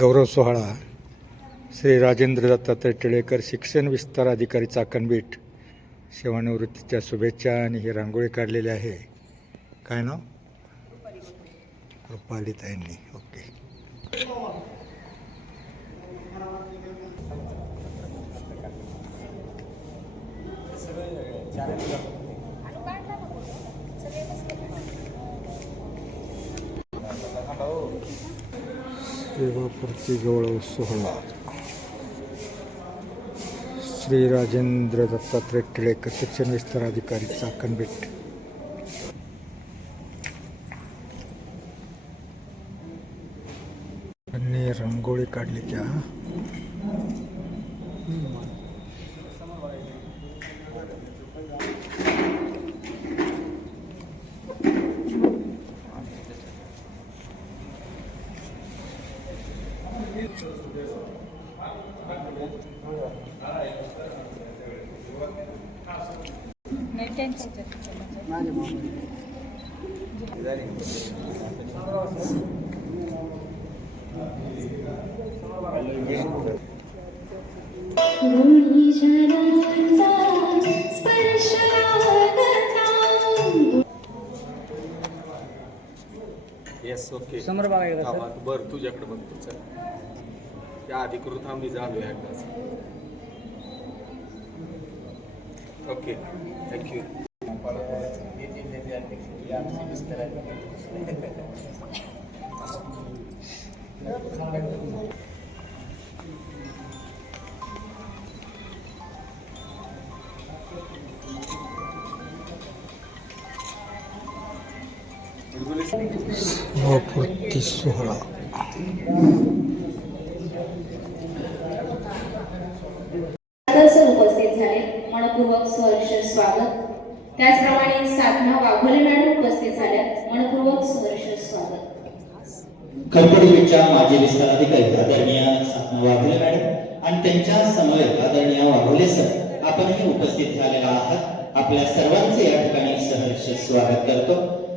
गौरव सोहळा श्री राजेंद्र दत्तात्रय टिळेकर शिक्षण विस्तार अधिकारी चाकणबीट सेवानिवृत्तीच्या शुभेच्छा. आणि ही रांगोळी काढलेली आहे. काय नाव? रुपालीताईंनी. ओके. सेवापूर्ती गौरव सोहळा श्री राजेंद्र दत्तात्रय टिळेकर शिक्षण विस्तार अधिकारी चाकणबीट. त्यांनी रांगोळी काढली त्या. येस. ओके. समोर बघायला बरं तुझ्याकडे बघतो. चल त्या अधिकृत आम्ही झालो एकदाच. ओके. थँक्यू. सेवापूर्ती सोहळा उपस्थित झाले. मनपूर्वक सहर्ष स्वागत. त्याचप्रमाणे साधना वाघोले मॅडम उपस्थित झाल्या. मनपूर्वक सहर्ष स्वागत. कर्कटबीटच्या माजी विस्तार अधिकारी आदरणीय साधना वाघोले मॅडम आणि त्यांच्या समवेत आदरणीय वाघोले सर आपणही उपस्थित झालेला आहात. आपल्या सर्वांचे या ठिकाणी सहर्ष स्वागत करतो.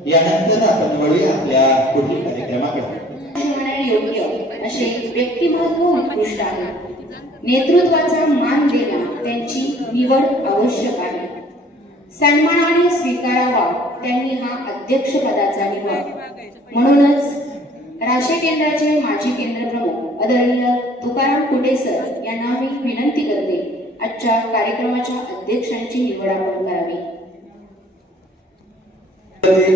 यानंतर आपण वळूया आपल्या पुढील कार्यक्रमाकडे. योग्य असे व्यक्तिमत्व उत्कृष्ट आहे. नेतृत्वाचा मान देणं त्यांची निवड आवश्यक आहे. सन्मानाने स्वीकारावा त्यांनी हा अध्यक्षपदाचा निवड. म्हणूनच राष्ट्रीय केंद्राचे माजी केंद्र प्रमुख आदरणीय तुकाराम कुटे सर यांना मी विनंती करते, आजच्या कार्यक्रमाच्या अध्यक्षांची निवड आपण करावी.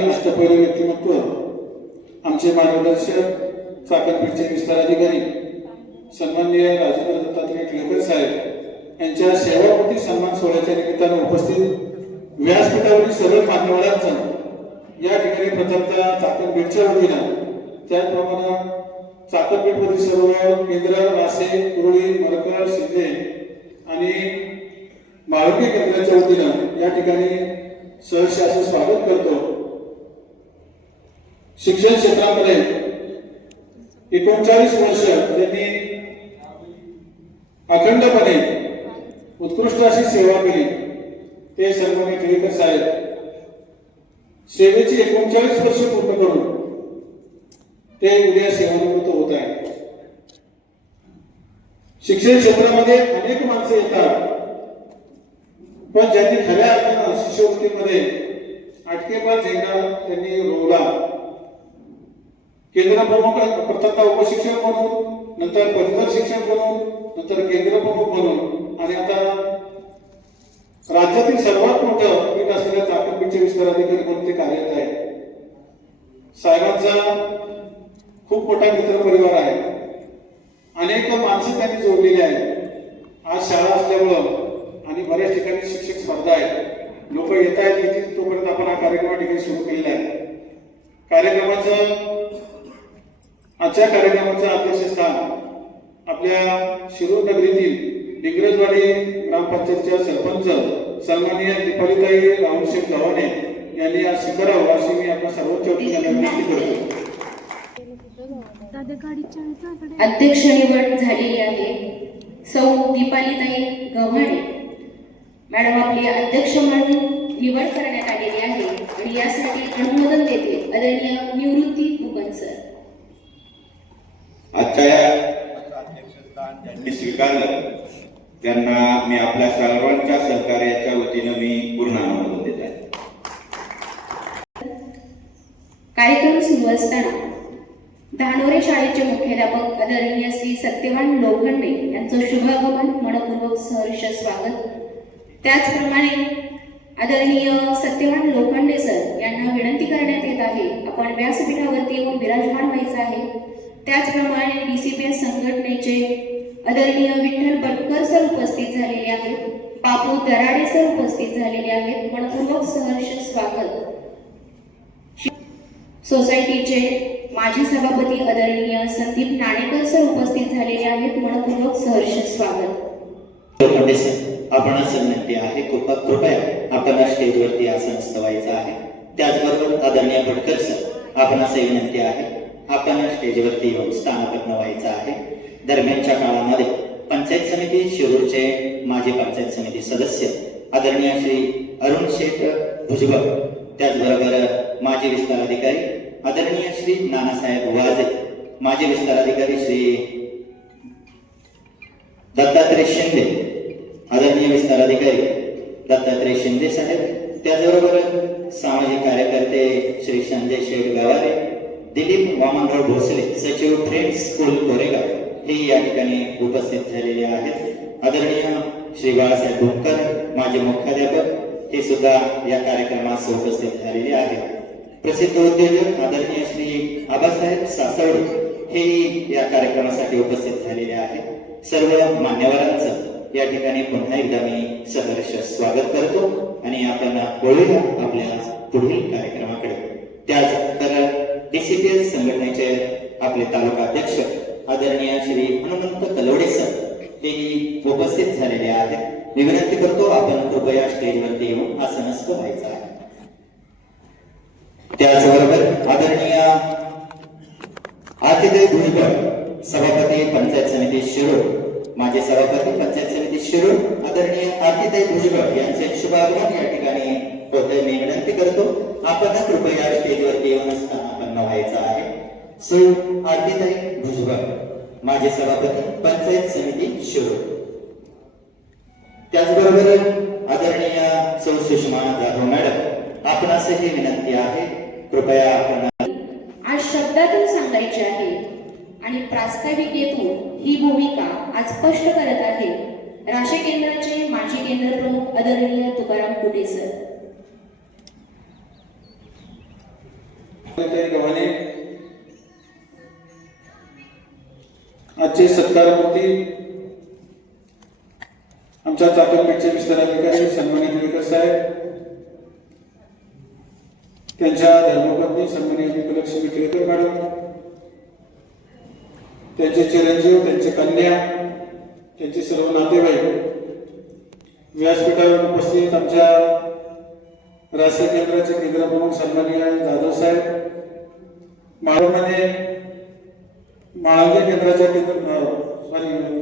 अष्टपैलू व्यक्तिमत्व आमचे मार्गदर्शक चाकणबीटचे विस्तार अधिकारी सन्माननीय राजेंद्र दत्तात्रय टिळेकर साहेब यांच्या सेवापूर्ती सन्मान सोहळ्याच्या निमित्तानं उपस्थित व्यासपीठावरील सर्व मान्यवरांचं या ठिकाणी प्रथमतः चाकणबीटच्या वतीनं, त्याचप्रमाणे चाकणबीटमधील सर्व केंद्र रासे, कुरळी, मरकर, शिंदे आणि माळुंगे केंद्राच्या वतीनं या ठिकाणी सहर्ष असं स्वागत करतो. शिक्षण क्षेत्रामध्ये 39 वर्ष त्यांनी अखंडपणे उत्कृष्ट अशी सेवा केली. ते सन्माननीय टिळेकर साहेब सेवेची 39 वर्ष पूर्ण करून ते उद्या सेवानिवृत्त होत आहेत. शिक्षण क्षेत्रामध्ये अनेक माणसं येतात, पण ज्यांनी खऱ्या अर्थानं शिष्यवृत्तीमध्ये आटकेपार झेंडा त्यांनी रोवला. केंद्र प्रमुख प्रथमतः उपशिक्षक म्हणून, नंतर पदवीधर शिक्षक म्हणून, नंतर केंद्र प्रमुख म्हणून आणि आता राज्यातील सर्वात मोठं पीठ असलेल्या चाकणबीटचे विस्तार अधिकारी म्हणून ते कार्यरत आहे. साहेबांचा खूप मोठा मित्र परिवार आहे. अनेक माणसं त्यांनी जोडलेली आहेत. आज शाळा असल्यामुळं आणि बऱ्याच ठिकाणी शिक्षक स्पर्धा आहे. लोक येत आहेत येतील तोपर्यंत आपण हा कार्यक्रम ठिकाणी सुरू केलेला आहे. आजच्या कार्यक्रमाचं अध्यक्षस्थान आपल्या शिरूर नगरीतील डिग्रजवाडी ग्रामपंचायतच्या सरपंच सन्माननीय दीपालीताई राहुलशेठ गव्हाणे यांनी आज स्वीकारावं अशी मी आपल्या सर्वोच्च विनंती करतो. अध्यक्ष निवड झालेली आहे. सौ दीपालीताई गव्हाणे मॅडम आपली अध्यक्ष म्हणून निवड करण्यात आलेली आहे आणि यासाठी अनुमोदन देते आदरणीय निवृत्ती बुकन सर. आजच्या मी स्वीकारलं, त्यांना मी आपल्या सर्वांच्या सहकार्याच्या वतीनं मी पूर्ण अभिनंदन देत आहे. कार्यक्रम सुरू असताना धानोरे शाळेचे मुख्याध्यापक आदरणीय श्री सत्यवान लोखंडे यांचं शुभागमन मनपूर्वक सहर्ष स्वागत. त्याचप्रमाणे आदरणीय सत्यवान लोखंडे सर यांना विनंती करण्यात येत आहे, आपण व्यासपीठावरती येऊन विराजमान व्हायचं आहे. त्याचप्रमाणे DCPS संघटनेचे आदरणीय विठ्ठल बटकर सर उपस्थित झालेले आहेत, बापू दराडे सर उपस्थित झालेले आहेत, मनपूर्वक सहर्ष स्वागत. सोसायटीचे माजी सभापती आदरणीय संदीप नाणेकर सर उपस्थित झालेले आहेत, मनपूर्वक सहर्ष स्वागत. लोखंडे सर, आपणास विनंती आहे, कृपया आपण स्टेजवरती आसनस्थ व्हायचं आहे. त्याचबरोबर आदरणीय बटकर सर, आपणास विनंती आहे, आपण स्टेजवरती येऊन स्थानापन्न व्हायचं आहे. दरम्यानच्या काळामध्ये पंचायत समिती शिरूरचे माजी पंचायत समिती सदस्य आदरणीय श्री अरुण शेठ भुजबळ, त्याचबरोबर माजी विस्तार अधिकारी आदरणीय श्री नानासाहेब वाजे, माजी विस्तार अधिकारी श्री दत्तात्रय शिंदे, आदरणीय विस्तार अधिकारी दत्तात्रय शिंदे साहेब, त्याचबरोबर सामाजिक कार्यकर्ते श्री संजय शेठ गवारे, दिलीप वामनराव भोसले, सचिव फ्रेंड्स स्कूल कोरेगाव, हे या ठिकाणी उपस्थित झालेले आहेत. आदरणीय श्री बाळासाहेब भोकर, माजी मुख्याध्यापक, हे सुद्धा या कार्यक्रमास उपस्थित झालेले आहेत. प्रसिद्ध उद्योजक आदरणीय श्री आबासाहेब सासवडे, हे या कार्यक्रमासाठी उपस्थित झालेले आहेत. सर्व मान्यवरांचं या ठिकाणी पुन्हा एकदा मी सहर्ष स्वागत करतो आणि आपण बोलूया आपल्या पुढील कार्यक्रमाकडे. त्याचबरोबर DCPS संघटनेचे आपले तालुका अध्यक्ष आदरणीय श्री हनुमंत कलवडे सर, हे उपस्थित झालेले आहेत. मी विनंती करतो, आपण कृपया स्टेजवरती येऊन आसनस्थ व्हायचं आहे. त्याचबरोबर आदरणीय आतिदेव भुजबळ, सभापती पंचायत समिती शिरूर, माजी सभापती पंचायत समिती शिरूर आदरणीय आतिदेव भुजबळ यांचे शुभागमन या ठिकाणी होते. मी विनंती करतो, आपण कृपया स्टेजवरती येऊन स्थानापन्न व्हायचं आहे. सौ आतिदेव भुजबळ, माजी सभापती पंचायत समिती शिरूर. त्याचबरोबर आदरणीय सौ सुषमा जाधव मॅडम, आपणासही विनंती आहे, कृपया आपण आज शब्दातून सांगायचे आहे आणि प्रास्ताविकेतून ही भूमिका आज स्पष्ट करत आहे राशे केंद्राचे माजी केंद्र प्रमुख आदरणीय तुकाराम कुटे सर. गव्हाणे आजचे सत्कारमूर्ती आमच्या चाकणपेठचे विस्तार अधिकारी सन्मानित विकर साहेब, त्यांच्या धर्मपत्नी सन्मानित विजयलक्ष्मी टिळेकर मॅडम, त्यांचे चिरंजीव, त्यांचे कन्या, त्यांचे सर्व नातेवाईक, व्यासपीठावर उपस्थित आमच्या राष्ट्रीय केंद्राचे केंद्र प्रमुख सन्माननीय जाधव साहेब, माळंगे केंद्राच्या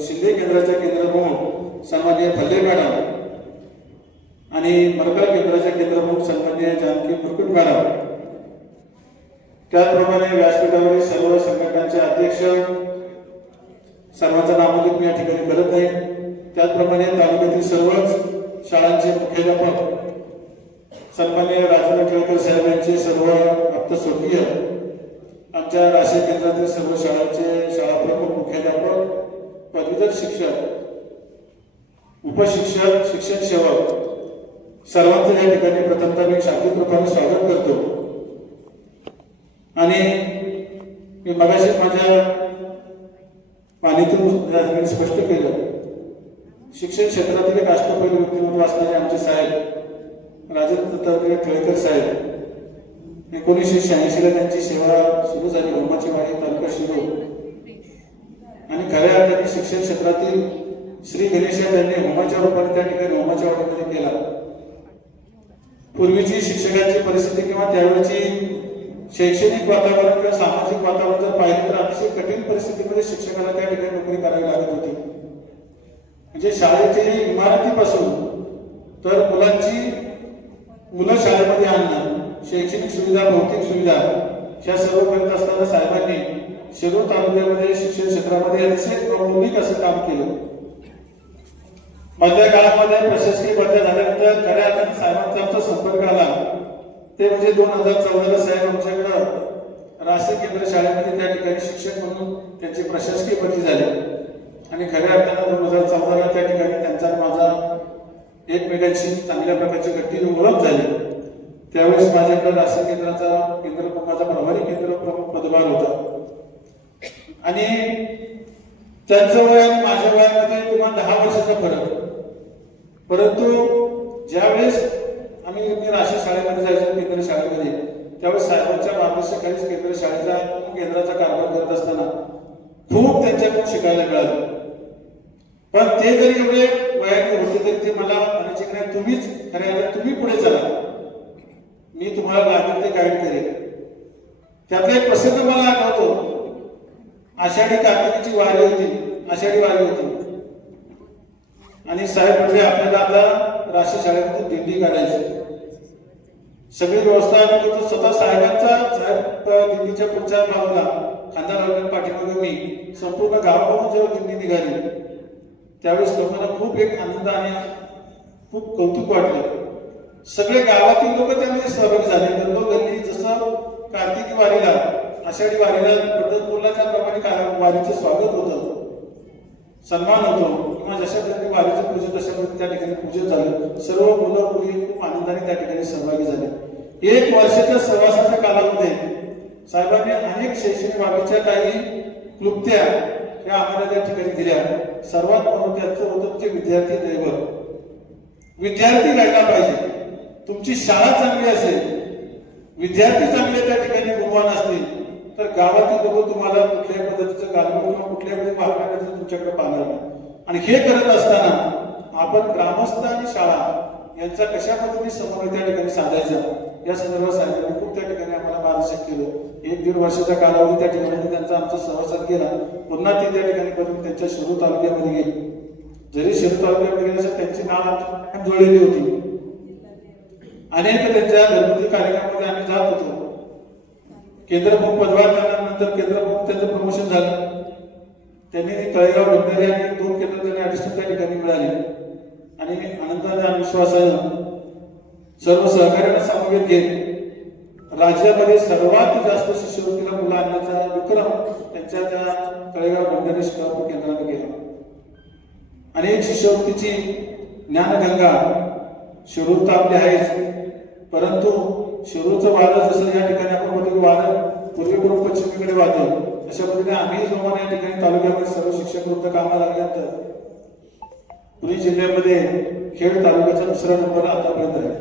शिंदे केंद्राच्या केंद्र प्रमुख सन्माननीय फल्ले मॅडम आणि मरकळ केंद्राच्या केंद्र प्रमुख सन्माननीय जानकी मुरकुट मॅडम, त्याचप्रमाणे व्यासपीठावरील सर्व संघटनांचे अध्यक्ष, सर्वांचा नामोल्लेख मी या ठिकाणी करत नाही. त्याचप्रमाणे तालुक्यातील सर्वच शाळांचे मुख्याध्यापक सन्माननीय राजेंद्र टिळेकर साहेब यांचे सर्व आप्तस्वर्गीय, आमच्या राष्ट्रीय केंद्रातील सर्व शाळांचे शाळा प्रमुख, मुख्याध्यापक, पदवीधर शिक्षक, उपशिक्षक, शिक्षण सेवक, सर्वांचं या ठिकाणी प्रथमतः मी शाब्दिक रूपाने स्वागत करतो. आणि मी मगाशीच माझ्या वाणीतून स्पष्ट केलं, शिक्षण क्षेत्रातील एक अष्टपैलू व्यक्तिमत्व असणारे आमचे साहेब राजेंद्र दत्तात्रय टिळेकर साहेब, 1986 ला त्यांची सेवा सुरू झाली होमाची वाडी, तालुका शिरूर. आणि खऱ्या अर्थाने शिक्षण क्षेत्रातील श्री गणेश त्यांनी होमाच्या रूपाने त्या ठिकाणी होमाच्या वाडीमध्ये केला. पूर्वीची शिक्षकांची परिस्थिती किंवा त्यावेळची शैक्षणिक वातावरण किंवा सामाजिक वातावरण जर पाहिलं तर अतिशय कठीण परिस्थितीमध्ये शिक्षकाला त्या ठिकाणी नोकरी करावी लागत होती. म्हणजे शाळेच्या इमारतीपासून तर मुलं शाळेमध्ये आणणं, शैक्षणिक सुविधा, भौतिक सुविधा ह्या सर्व करत असताना साहेबांनी शिरूर तालुक्यामध्ये शिक्षण क्षेत्रामध्ये अतिशय मौलिक असं काम केलं. मधल्या काळामध्ये प्रशासकीय बदल्या झाल्यानंतर खऱ्या अर्थाने साहेबांचा आमचा संपर्क आला ते म्हणजे 2014ला साहेब आमच्याकडं राष्ट्रीय केंद्र शाळेमध्ये त्या ठिकाणी शिक्षक म्हणून त्यांची प्रशासकीय बदली झाली आणि खऱ्या अर्थानं 2014ला त्या ठिकाणी त्यांचा माझा एकमेकांशी चांगल्या प्रकारची गट्टी ओळख झाली. त्यावेळेस माझ्याकडे राष्ट्रीय केंद्राचा केंद्र प्रमुखाचा प्रभारी केंद्र प्रमुख पदभार होता आणि त्यांचं वय आणि माझ्या वयामध्ये किमान 10 वर्षाचा फरक. परंतु ज्यावेळेस मी राष्ट्रीय शाळेमध्ये जायचो केंद्र शाळेमध्ये त्यावेळेस साहेबांच्या मार्गदर्शनाखालीच केंद्र शाळेचा केंद्राचा कारभार करत असताना खूप त्यांच्याकडून शिकायला मिळालं. पण ते जरी एवढे वयाने होते तरी ते मला म्हणायचे की नाही तुम्हीच खऱ्या तुम्ही पुढे चला, मी तुम्हाला लागेल ते गाईड करेन. त्यातला एक प्रसंग मला आठवतो. आषाढी कार्तिकीची वारी होती, आषाढी वारी होती आणि साहेब म्हणजे आपल्याला आता राष्ट्रीय शाळेमध्ये दिंडी काढायची. सगळी व्यवस्था आम्ही करतो. स्वतः साहेब दिंडीच्या पुढच्या बाजूला खांदा पाठीमागे मी संपूर्ण गावामधून जेव्हा दिंडी निघाली त्यावेळेस लोकांना खूप एक आनंद आणि खूप कौतुक वाटलं. सगळे गावातील लोक त्यामध्ये सहभागी झाले. गल्लोगल्ली जसं कार्तिकी वारीला आषाढी वारीला पंढरपूरला त्याप्रमाणे वारीचं स्वागत होतं, सन्मान होतो किंवा जशा पद्धतीने वारीचं पूजन तशा पद्धतीने त्या ठिकाणी पूजन झालं. सर्व मुलं मुली खूप आनंदाने त्या ठिकाणी सहभागी झाले. 1 वर्षाच्या सहवासाच्या कालामध्ये साहेबांनी अनेक शैक्षणिक बाबीच्या काही क्लुप्त्या या आम्हाला त्या ठिकाणी दिल्या. सर्वात महत्त्वाचं होतं ते विद्यार्थी दैवत. विद्यार्थी घडला पाहिजे. तुमची शाळा चांगली असेल, विद्यार्थी चांगले त्या ठिकाणी गुणवान असतील तर गावातील लोक तुम्हाला कुठल्याही पद्धतीचं गालबोट किंवा कुठल्याही पद्धती वागण्याचं तुमच्याकडे पाहणार नाही. आणि हे करत असताना आपण ग्रामस्थ आणि शाळा यांचा कशा पद्धतीने समन्वय त्या ठिकाणी साधायचा या संदर्भात साहेबांनी खूप त्या ठिकाणी आम्हाला मार्गदर्शन केलं. 1-1.5 वर्षाचा कालावधी त्या ठिकाणी त्यांचा आमचा सहवासात गेला. पुन्हा ते त्या ठिकाणी करून त्यांच्या शिरूर तालुक्यामध्ये गेले. जरी शिरूर तालुक्यामध्ये गेले तर त्यांची नाव जुळलेली होती. अनेक त्यांच्या घरगुती कार्यक्रमामध्ये आम्ही जात होतो. केंद्रप्रमुख पदभार झाल्यानंतर केंद्रप्रमुख त्यांचं प्रमोशन झालं. त्यांनी तळेगाव ढोंढेरे आणि 2 केंद्र त्यांनी अधिष्ठान त्या ठिकाणी मिळाले आणि आनंदाने आणि विश्वासानं सर्व सहकार्याला समवेत घेत राज्यामध्ये सर्वात जास्त शिष्यवृत्तीला मुलं आणण्याचा विक्रम त्यांच्या त्या तळेगाव ढोंढेरे शिक्षण केंद्राने केला. अनेक शिष्यवृत्तीची ज्ञानगंगा शिरूर तर आपली आहेच, परंतु शिरूरचं वारं जसं या ठिकाणी आपण बघतो वारं पूर्वेकडून पश्चिमेकडे वाहतं अशा पद्धतीने आम्ही जोमाने या ठिकाणी तालुक्यामध्ये सर्व शिक्षक वृत्त कामाला लागल्यानंतर पुणे जिल्ह्यामध्ये खेड तालुक्याचा 2रा नंबर आतापर्यंत आहे.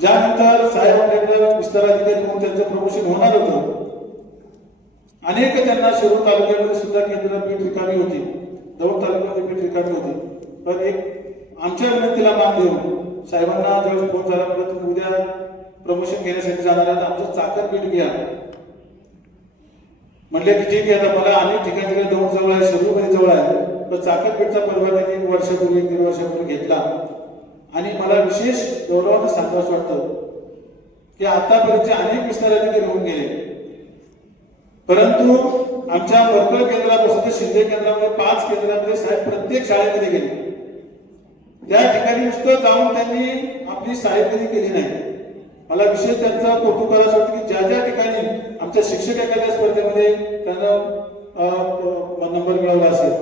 ज्यानंतर साहेब आपल्याकडे विस्तार अधिकारी म्हणून त्यांचं प्रमोशन होणार होतं. अनेक त्यांना शिरूर तालुक्यामध्ये सुद्धा केंद्र पीठ रिकामी होती, दौंड तालुक्यामध्ये पीठ रिकामी होती. पण एक आमच्या विनंतीला मान देऊन साहेबांना जेव्हा फोन झाला म्हणजे तुम्ही उद्या प्रमोशन घेण्यासाठी जाणार आहात आमचं चाकण पीठ घ्या म्हटले की ठीक आहे. आता मला अनेक ठिकाणी दौंड जवळ आहे, शिरूरमध्ये जवळ आहे, पण चाकण पीठचा पदभार त्यांनी 1 वर्षापूर्वी 1.5 वर्षापूर्वी घेतला आणि मला विशेष गौरवानं सांगावंच वाटतं की आतापर्यंतचे अनेक विस्तार अधिकारी होऊन गेले, परंतु आमच्या वर्कळ केंद्रापासून ते शिंदे केंद्रामध्ये 5 केंद्रामध्ये साहेब प्रत्येक शाळेमध्ये गेले. त्या ठिकाणी नुसतं जाऊन त्यांनी आपली साहेबगिरी केली नाही. मला विशेष त्यांचा कौतुक करायचं वाटतं की ज्या ज्या ठिकाणी आमच्या शिक्षक एखाद्या स्पर्धेमध्ये त्यांना नंबर मिळवला असेल,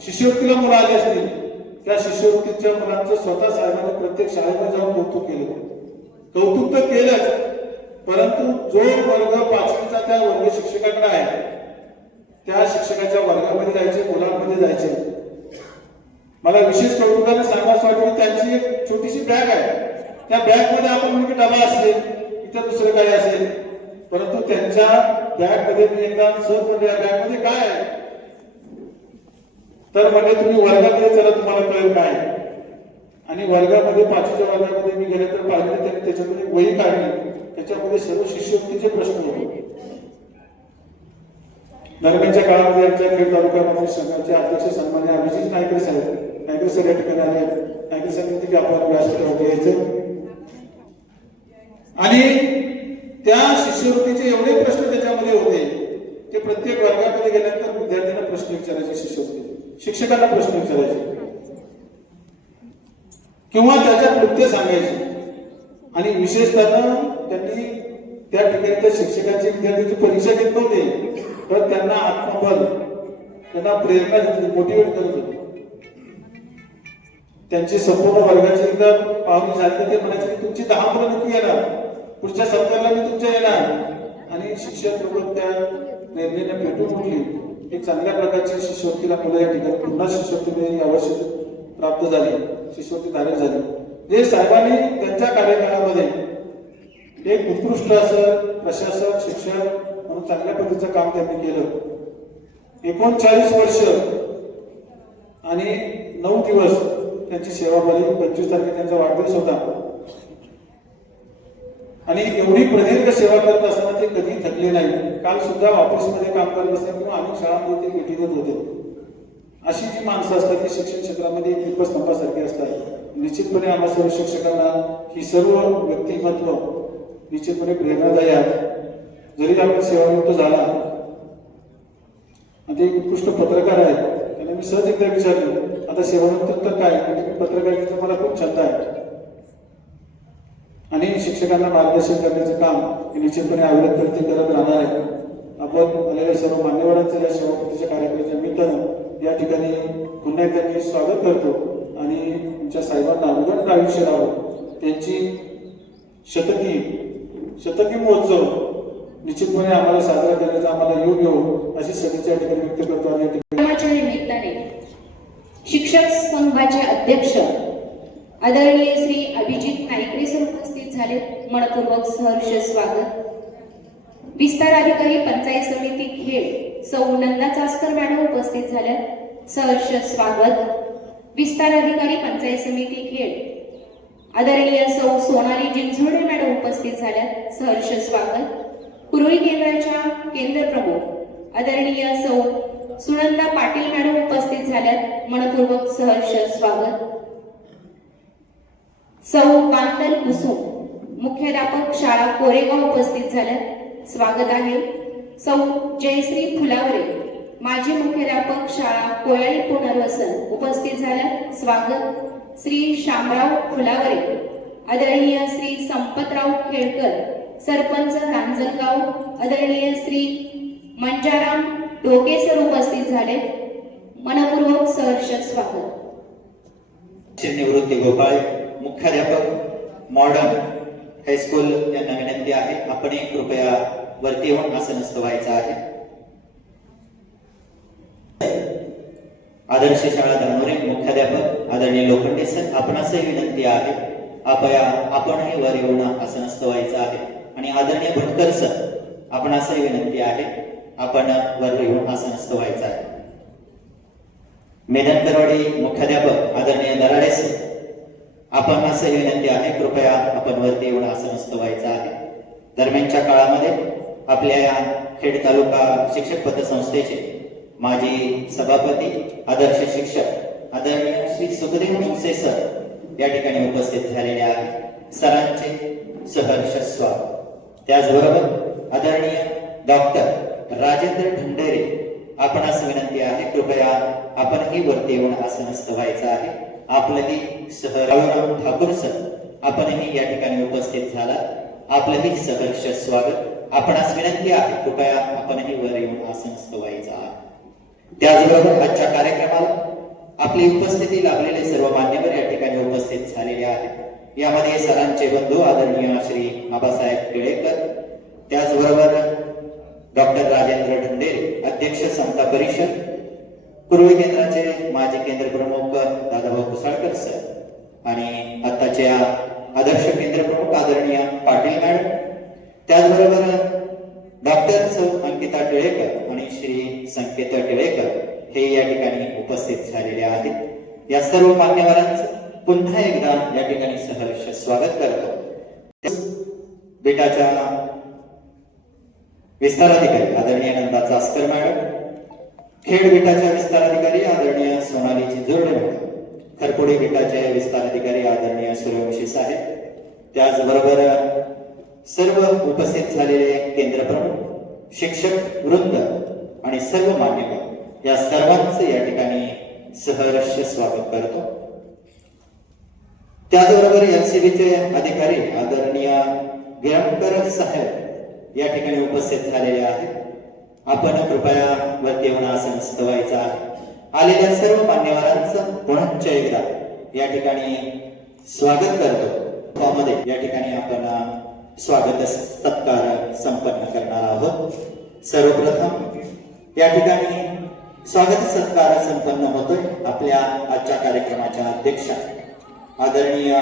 शिष्यवृत्तीला मुलं आली असतील, त्या शिष्यवृत्तीच्या मुलांचं स्वतः साहेबांनी प्रत्येक शाळेमध्ये जाऊन कौतुक केलं. कौतुक तर केलंच, परंतु जो वर्ग 5वीचा त्या वर्ग शिक्षकाकडे आहे त्या शिक्षकाच्या वर्गामध्ये जायचे, मुलांमध्ये जायचे. मला विशेष कौतुकाने सांगायचं वाटतं की त्यांची एक छोटीशी बॅग आहे. त्या बॅग मध्ये आपण म्हणजे डबा असेल, इतर दुसरं काही असेल, परंतु त्यांच्या बॅग मध्ये मी एकदा सहज म्हणजे या बॅग मध्ये काय आहे तर म्हणजे तुम्ही वर्गामध्ये चला तुम्हाला कळेल काय. आणि वर्गामध्ये 5वीच्या वर्गामध्ये मी गेले तर पाहिले त्यांनी त्याच्यामध्ये वही काढली, त्याच्यामध्ये सर्व शिष्यवृत्तीचे प्रश्न होते. दरम्यानच्या काळामध्ये आमच्या खेड तालुक्यामध्ये संघाचे अध्यक्ष सन्मान्य अभिजित नायकर साहेब, नायकर सर या ठिकाणी आले. नायकर साहेब की आपण व्यासपीठावर यायचं आणि त्या शिष्यवृत्तीचे एवढे प्रश्न त्याच्यामध्ये होते की प्रत्येक वर्गामध्ये गेल्यानंतर विद्यार्थ्यांना प्रश्न विचारायचे. शिक्षकांना प्रश्न विचारायचे किंवा त्याच्या कृत्य सांगायचे. आणि विशेषतः त्यांनी त्या ठिकाणी त्या शिक्षकांची विद्यार्थ्यांची परीक्षा घेत नव्हते, तर त्यांना आत्मबल, त्यांना प्रेरणा देत होते, मोटिवेट करत होते. त्यांची संपूर्ण वर्गाची एकदा पाहणी झाली तर ते म्हणायचे की तुमची 10 मुलं नक्की येणार, पुढच्या सप्ताहाला मी तुमच्या येणार. आणि शिक्षक लोक त्या प्रेरणेने पेटून उठली. एक चांगल्या प्रकारची शिष्यवृत्तीला मुलं या ठिकाणी पुन्हा शिष्यवृत्ती मिळणे आवश्यक प्राप्त झाली, शिष्यवृत्ती धारक झाली. जे साहेबांनी त्यांच्या कार्यकाळामध्ये एक उत्कृष्ट असं प्रशासक, शिक्षक म्हणून चांगल्या पद्धतीचं काम त्यांनी केलं. 39 वर्ष आणि 9 दिवस त्यांची सेवा झाली. 25 तारखेला त्यांचा वाढदिवस होता. आणि एवढी प्रदीर्घ सेवा करत असताना ते कधी थकले नाही. काल सुद्धा ऑफिसमध्ये काम करत असताना किंवा अनेक शाळांमध्ये ते भेटी देत होते. अशी जी माणसं असतात ती शिक्षण क्षेत्रामध्ये एक दीपस्तंभासारखी असतात. निश्चितपणे आम्हा सर्व शिक्षकांना ही सर्व व्यक्तिमत्व निश्चितपणे प्रेरणादायी आहे. जरी आपण सेवानिवृत्त झाला आणि ते एक उत्कृष्ट पत्रकार आहेत, त्यांना मी सहज एकदा विचारलं आता सेवानिवृत्त तर काय, म्हणजे पत्रकारितेचा मला खूप छंद आहे आणि शिक्षकांना मार्गदर्शन करण्याचं काम हे निश्चितपणे अविरतपणे करत राहणार आहे. आपण आलेल्या सर्व मान्यवरांचं या सेवाकृतीच्या कार्यक्रमाच्या निमित्तानं या ठिकाणी पुन्हा एकदा मी स्वागत करतो आणि तुमच्या साहेबांना उदंड आयुष्य राहावं, त्यांची शतकी महोत्सव निश्चितपणे आम्हाला साजरा करण्याचा आम्हाला योग येऊ अशी सदिच्छा या ठिकाणी व्यक्त करतो. आणि या ठिकाणी कार्यक्रमाच्या निमित्ताने शिक्षक संघाचे अध्यक्ष आदरणीय श्री अभिजित नाईकरे सर उपस्थित झाले. मनपूर्वक सहर्ष स्वागत. विस्तार अधिकारी पंचायत समिती खेड सौ नंदा चासकर मॅडम उपस्थित झाल्या. सहर्ष स्वागत. विस्तार अधिकारी पंचायत समिती खेड आदरणीय सौ सोनाली जिंझोडे मॅडम उपस्थित झाल्या. सहर्ष स्वागत. कुरुळी केंद्राच्या केंद्र प्रमुख आदरणीय सौ सुनंदा पाटील मॅडम उपस्थित झाल्यात. मनपूर्वक सहर्ष स्वागत. सौ कांतल कुसुम मुख्याध्यापक शाळा कोरेगाव उपस्थित झाल्यात. स्वागत आहे. सौ जयश्री फुलावरे माजी मुख्याध्यापक शाळा कोयाळी पुनर्वसन उपस्थित झाल्यात. स्वागत. श्री शामराव फुलावरे आदरणीय श्री संपतराव खेळकर सरपंच रांजणगाव आदरणीय श्री मंजाराम डोके सर उपस्थित झाले. मनपूर्वक सहर्ष स्वागत. निवृत्ती गोपाळ मुख्याध्यापक मॉडर्न हायस्कूल यांना विनंती आहे आपण कृपया वरती येऊन आसनस्थ व्हायचं आहे. आदर्श शाळा धानोरे मुख्याध्यापक आदरणीय लोखंडे सर आपणासही विनंती आहे आपणही वर येऊन आसनस्थ व्हायचं आहे. आणि आदरणीय भटकर सर आपणासही विनंती आहे आपण वर येऊन आसनस्थ व्हायचं आहे. मेदनकरवाडी मुख्याध्यापक आदरणीय दराडे सर आपणासही विनंती आहे कृपया आपण वरती येऊन आसनस्थ व्हायचं आहे. दरम्यानच्या काळामध्ये आपल्या या खेड तालुका शिक्षक पतसंस्थेचे माजी सभापती आदर्श शिक्षक आदरणीय श्री सुखदेव मुंगसे सर या ठिकाणी उपस्थित झालेले आहेत. सरांचे सहर्ष स्वागत. त्याचबरोबर आदरणीय डॉक्टर राजेंद्र ढंढेरे आपणास विनंती आहे कृपया आपणही वरती येऊन आसनस्थ व्हायचं आहे. आपलंही रावराम ठाकूर सर आपणही या ठिकाणी उपस्थित झाला. आपलंही सहर्ष स्वागत. आपणास विनंती आहे कृपया आपणही वर येऊन आसनस्थ व्हायचं आहे. त्याचबरोबर आजच्या कार्यक्रमाला आपली उपस्थिती लाभलेले सर्व मान्यवर या ठिकाणी उपस्थित झालेले आहेत. यामध्ये सरांचे बंधू आदरणीय श्री आबासाहेब केळेकर, त्याचबरोबर डॉक्टर राजेंद्र ढंढेरे अध्यक्ष समता परिषद, कुरुळी केंद्राचे माजी केंद्र प्रमुख दादाभाऊ कुसाळकर सर आणि आताच्या आदर्श केंद्र प्रमुख आदरणीय पाटील मॅडम, त्याचबरोबर डॉक्टर सौ अंकिता टिळेकर आणि श्री संकेत टिळेकर हे या ठिकाणी उपस्थित झालेले आहेत. या सर्व मान्यवरांचं पुन्हा एकदा या ठिकाणी सहर्ष स्वागत करतो. बेटाच्या विस्ताराधिकारी आदरणीय नंदा चासकर मॅडम, खेड बेटाच्या विस्ताराधिकारी आदरणीय सोनाली जिंजोर्डे मॅडम, खरपुडे बेटाचे विस्ताराधिकारी आदरणीय सूर्यवंशी साहेब, त्याचबरोबर सर्व उपस्थित झालेले केंद्र प्रमुख, शिक्षक वृंद आणि सर्व मान्यवर या सर्वांचं या ठिकाणी सहर्ष स्वागत करतो. त्याचबरोबर LCBचे अधिकारी आदरणीय गिरमकर साहेब या ठिकाणी उपस्थित झालेले आहेत. आपण कृपया वरती येऊन आसनस्थ व्हायचं आहे. आलेल्या सर्व मान्यवरांचं पुनश्च एकदा या ठिकाणी स्वागत करतो. मध्ये या ठिकाणी आपण स्वागत सत्कार संपन्न करणार आहोत. सर्वप्रथम या ठिकाणी स्वागत सत्कार संपन्न होतोय आपल्या आजच्या कार्यक्रमाच्या अध्यक्षा आदरणीय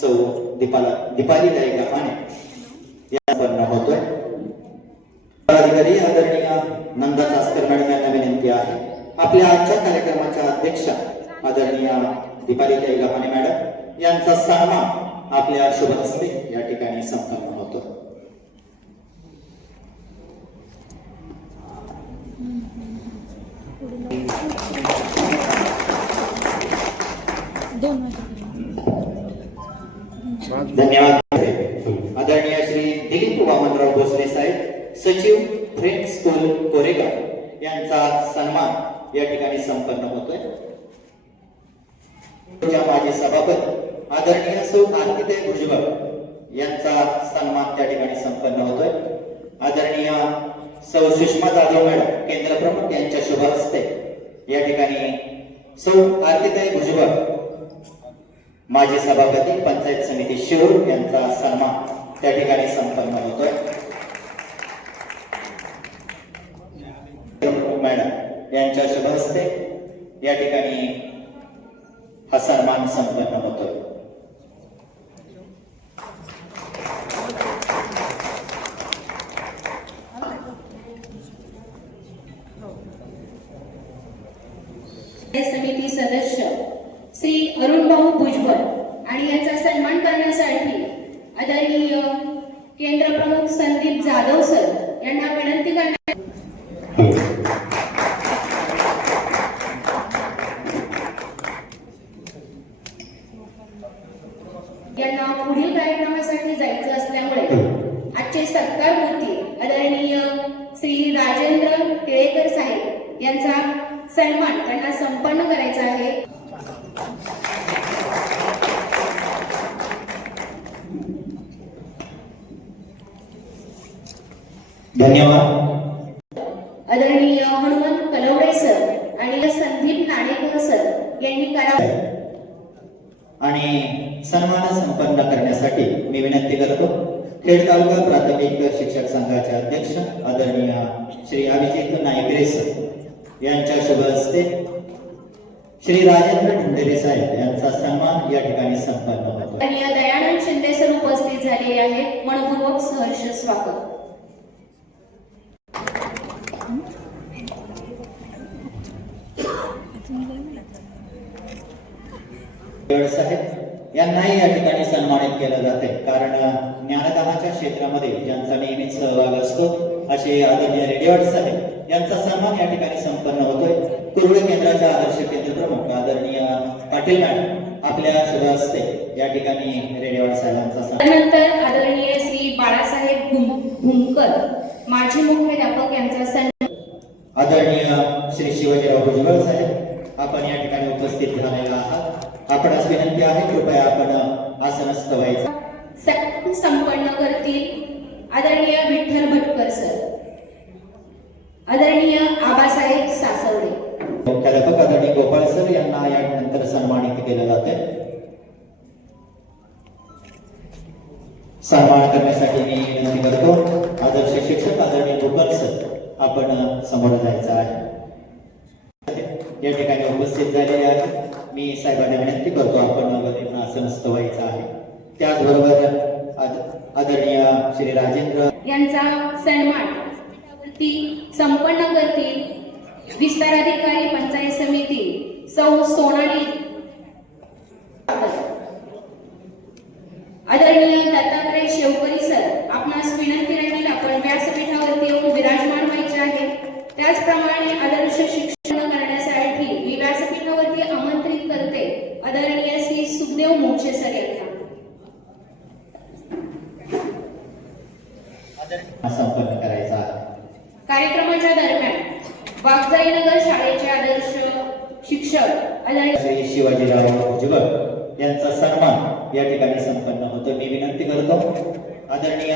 सौ दीपाली गव्हाणे या संपन्न होतोय. अधिकारी आदरणीय नंदा चास्कर मॅडम यांना विनंती आहे आपल्या आजच्या कार्यक्रमाच्या अध्यक्षा आदरणीय दीपाली गव्हाणे मॅडम यांचा सन्मान आपल्या शुभ हस्ते या ठिकाणी संपन्न होतो. धन्यवाद. आदरणीय श्री दिलीप वामनराव भोसले साहेब सचिव फ्रेंच स्कूल कोरेगाव यांचा सन्मान या ठिकाणी संपन्न होतोय. माजी सभापती आदरणीय सौ आरतीताई भुजबळ यांचा सन्मान त्या ठिकाणी संपन्न होतोय. आदरणीय सौ सुषमा जाधव मॅडम केंद्र प्रमुख यांच्या शुभ हस्ते या ठिकाणी सौ आरतीताई भुजबळ माजी सभापती पंचायत समिती शिरूर यांचा सन्मान त्या ठिकाणी संपन्न होतोय. मॅडम यांच्या शुभ हस्ते या ठिकाणी हा सन्मान संपन्न होतोय. समिती सदस्य श्री अरुणभाऊ भुजबळ आणि याचा सन्मान करण्यासाठी आदरणीय केंद्र प्रमुख संदीप जाधव सर यांना विनंती करण्यात यांना पुढील कार्यक्रमासाठी जायचं असल्यामुळे आजचे सत्कार मूर्ती आदरणीय श्री राजेंद्र टिळेकर साहेब यांचा सन्मान त्यांना संपन्न करायचा आहे. धन्यवाद. आदरणीय हनुमंत कलवडे सर आणि संदीप नाणेकर सर यांनी करावं. आणि सन्मान संपन्न करण्यासाठी मी विनंती करतो खेड तालुका प्राथमिक शिक्षक संघाचे अध्यक्ष आदरणीय श्री अभिजित नायकरे सर यांच्या शुभ हस्ते श्री राजेंद्र ढुंडेरे साहेब यांचा सन्मान या ठिकाणी संपन्न होतो. आदरणीय दयानंद शिंदे सर उपस्थित झालेले आहेत. मनपूर्वक सहर्ष स्वागत. साहेब यांनाही या ठिकाणी सन्मानित केलं जाते कारण ज्ञानदानाच्या क्षेत्रामध्ये ज्यांचा नेहमीच सहभाग असतो असे आदरणीय रेडिवाड साहेब यांचा सन्मान या ठिकाणी संपन्न होतोय. कुरुळे केंद्राच्या आदर्श केंद्र प्रमुख आदरणीय पाटील मॅडम आपल्या शुभ हस्ते या ठिकाणी रेडिवाड साहेबांचा सन्मान. त्यानंतर आदरणीय श्री बाळासाहेब भुमकर माजी मुख्याध्यापक यांचा सन्मान. आदरणीय श्री शिवाजीराव भुजबळ साहेब आपण या ठिकाणी उपस्थित झालेला आहात. आपणास विनंती आहे कृपया आपण आसनस्थ व्हायचं. संपन्न करतील आदरणीय विठ्ठल भटकर सर, आदरणीय आबासाहेब सासवडे. मुख्याध्यापक आदरणीय गोपाळ सर यांना यानंतर सन्मानित केलं जाते. सन्मान करण्यासाठी मी विनंती करतो आदर्श शिक्षक आदरणीय गोपाळ सर आपण समोर जायचं आहे. या ठिकाणी उपस्थित झालेले आहेत. मी साहेबांना विनंती करतो आपण आसनस्थ व्हायचं आहे. त्याचबरोबर आदरणीय श्री राजेंद्र यांचा सन्मान संपन्न करतील विस्तार अधिकारी पंचायत समिती सौ सोनाली. आदरणीय दत्तात्रय शेवकरी सर आपणास विनंती राहील आपण व्यासपीठावरती येऊन विराजमान व्हायचे आहे. त्याचप्रमाणे आदर्श शिक्षण करण्यासाठी मी व्यासपीठावरती आमंत्रित करते आदरणीय श्री सुखदेव मोक्षे सर यांना. संपन्न करायचा आहे. कार्यक्रमाच्या दरम्यान वाघजाईनगर शाळेचे आदर्श शिक्षक शिक्षक आदरणीय श्री शिवाजीराव भुजबळ यांचा सन्मान या ठिकाणी संपन्न होतो. मी विनंती करतो आदरणीय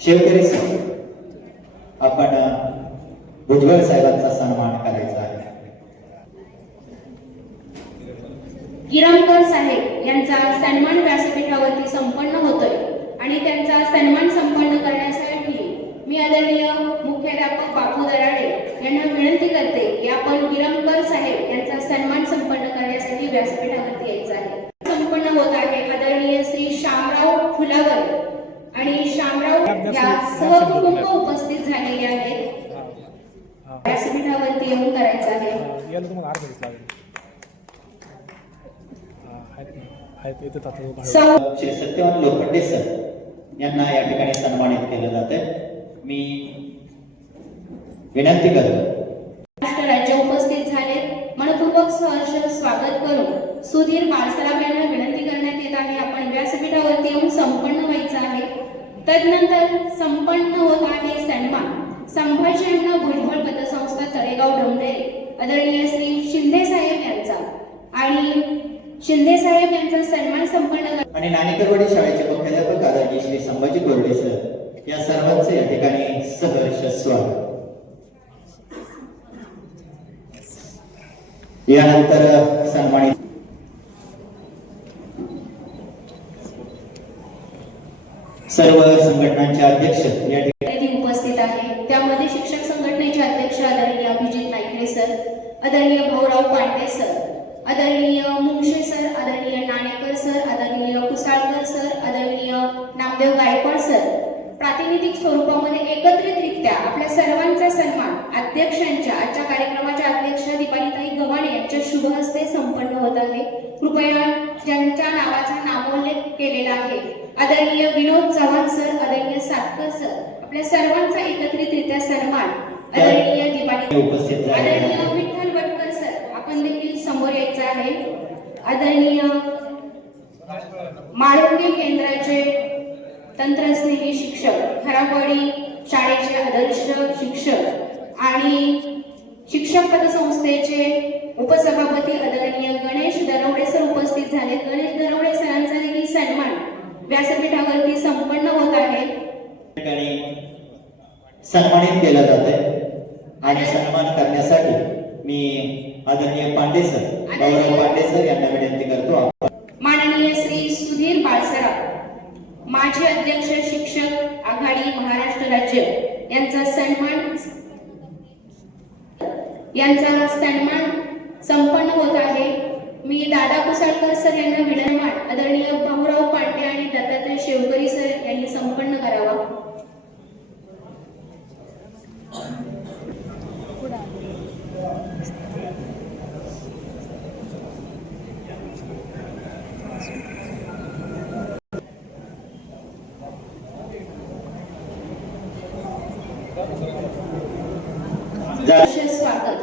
शेवकरी सर, आपण भुजबळ साहेबांचा सन्मान करायचा आहे. गिरमकर साहेब यांचा सन्मान व्यासपीठावरती संपन्न होतोय आणि त्यांचा सन्मान संपन्न करण्यासाठी मी आदरणीय मुख्याध्यापक बापू दराडे यांना विनंती करते की आपण गिरमकर साहेब यांचा सन्मान संपन्न करण्यासाठी व्यासपीठावरती यायचं आहे. संपन्न होत आहे आदरणीय श्री शामराव फुलावर आणि शामराव या सहकुटुंब उपस्थित झालेले आहेत. व्यासपीठावरती येऊन करायचं आहे. याला तुम्हाला अर्ध घेतला आहेत येतात आता सौ श्री सत्यवान लोखंडे सर यांना या ठिकाणी सन्मानित केलं जाते. मी विनंती करतो महाराष्ट्र राज्य उपस्थित झाले. मनपूर्वक सहर्ष स्वागत करून सुधीर बाळसराम यांना विनंती करण्यात येत आहे आपण व्यासपीठावरती येऊन संपन्न व्हायचं आहे. तदनंतर संपन्न होत आहे सन्मान संभाजी अण्णा भुजबळ पतसंस्था तळेगाव डोंगरे आदरणीय श्री शिंदे साहेब यांचा आणि शिंदे साहेब यांचा सन्मान संपन्न आणि नाणेकरवाडी शाळेचे मुख्याध्यापक आदरणीय श्री संभाजी कोरडे सर या सर्वांचे या ठिकाणी सहर्ष स्वागत. यानंतर सन्मानित सर्व संघटनांचे अध्यक्ष या ठिकाणी उपस्थित आहे. त्यामध्ये शिक्षक संघटनेचे अध्यक्ष आदरणीय अभिजित नाईकरे सर, आदरणीय भाऊराव पांडे सर, आदरणीय मुंगशे सर, आदरणीय नाणेकर सर, आदरणीय कुसाळकर सर, आदरणीय नामदेव गायकवाड सर. प्रातिनिधिक स्वरूपामध्ये एकत्रितरित्या आपल्या सर्वांचा सन्मान अध्यक्षांच्या आजच्या कार्यक्रमाच्या अध्यक्षा दीपालीताई गव्हाणे यांच्या शुभ हस्ते संपन्न होत आहे. कृपया ज्यांच्या नावाचा नामोल्लेख केलेला आहे आदरणीय विनोद चव्हाण सर, आदरणीय सातकर सर, आपल्या सर्वांचा एकत्रितरित्या सन्मान आदरणीय दीपाली उपस्थित झाले. आदरणीय विठ्ठल वटकर सर आपण देखील समोर यायचं आहे. आदरणीय माळुंगे केंद्राचे तंत्रस्नेही शिक्षक, खराबवाडी शाळेचे आदर्श शिक्षक आणि शिक्षक पतसंस्थेचे उपसभापती आदरणीय गणेश दरवडे सर उपस्थित झाले. गणेश दरवडे सरांचा देखील सन्मान व्यासपीठावरती संपन्न होत आहे. सन्मानित केलं जाते आणि सन्मान करण्यासाठी मी आदरणीय पांडे सर, गौरव पांडे सर यांना विनंती करतो. माननीय श्री सुधीर बाळसराव माजी अध्यक्ष शिक्षक आघाडी महाराष्ट्र राज्य यांचा सन्मान संपन्न होत आहे. मी दादा कुसाळकर सर यांना विनंती आदरणीय भाऊराव पांडे आणि दत्तात्रय शेवकरी सर यांनी संपन्न करावा. स्वागत.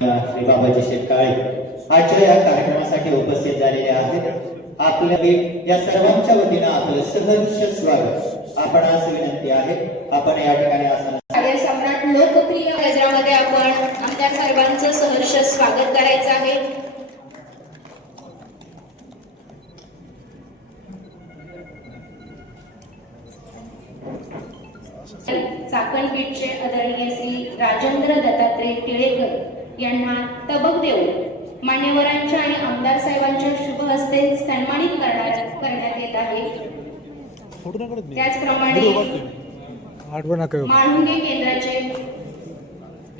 श्री बाबाजी शेतकाळे आजच्या या कार्यक्रमासाठी उपस्थित झालेले आहेत. आपल्या या सर्वांच्या वतीनं आपलं सहर्ष स्वागत. आपण आज विनंती आहे आपण या ठिकाणी आसन सम्राट लोकप्रिय गजरामध्ये आपण आमच्या सर्वांचं सहर्ष स्वागत करायचं आहे. चाकणपीठचे आदरणीय श्री राजेंद्र दत्तात्रय टिळेकर यांना तबक देऊन मान्यवरांच्या आणि आमदार साहेबांच्या शुभ हस्ते सन्मानित करण्यात येत आहे. त्याचप्रमाणे माळुंगे केंद्राचे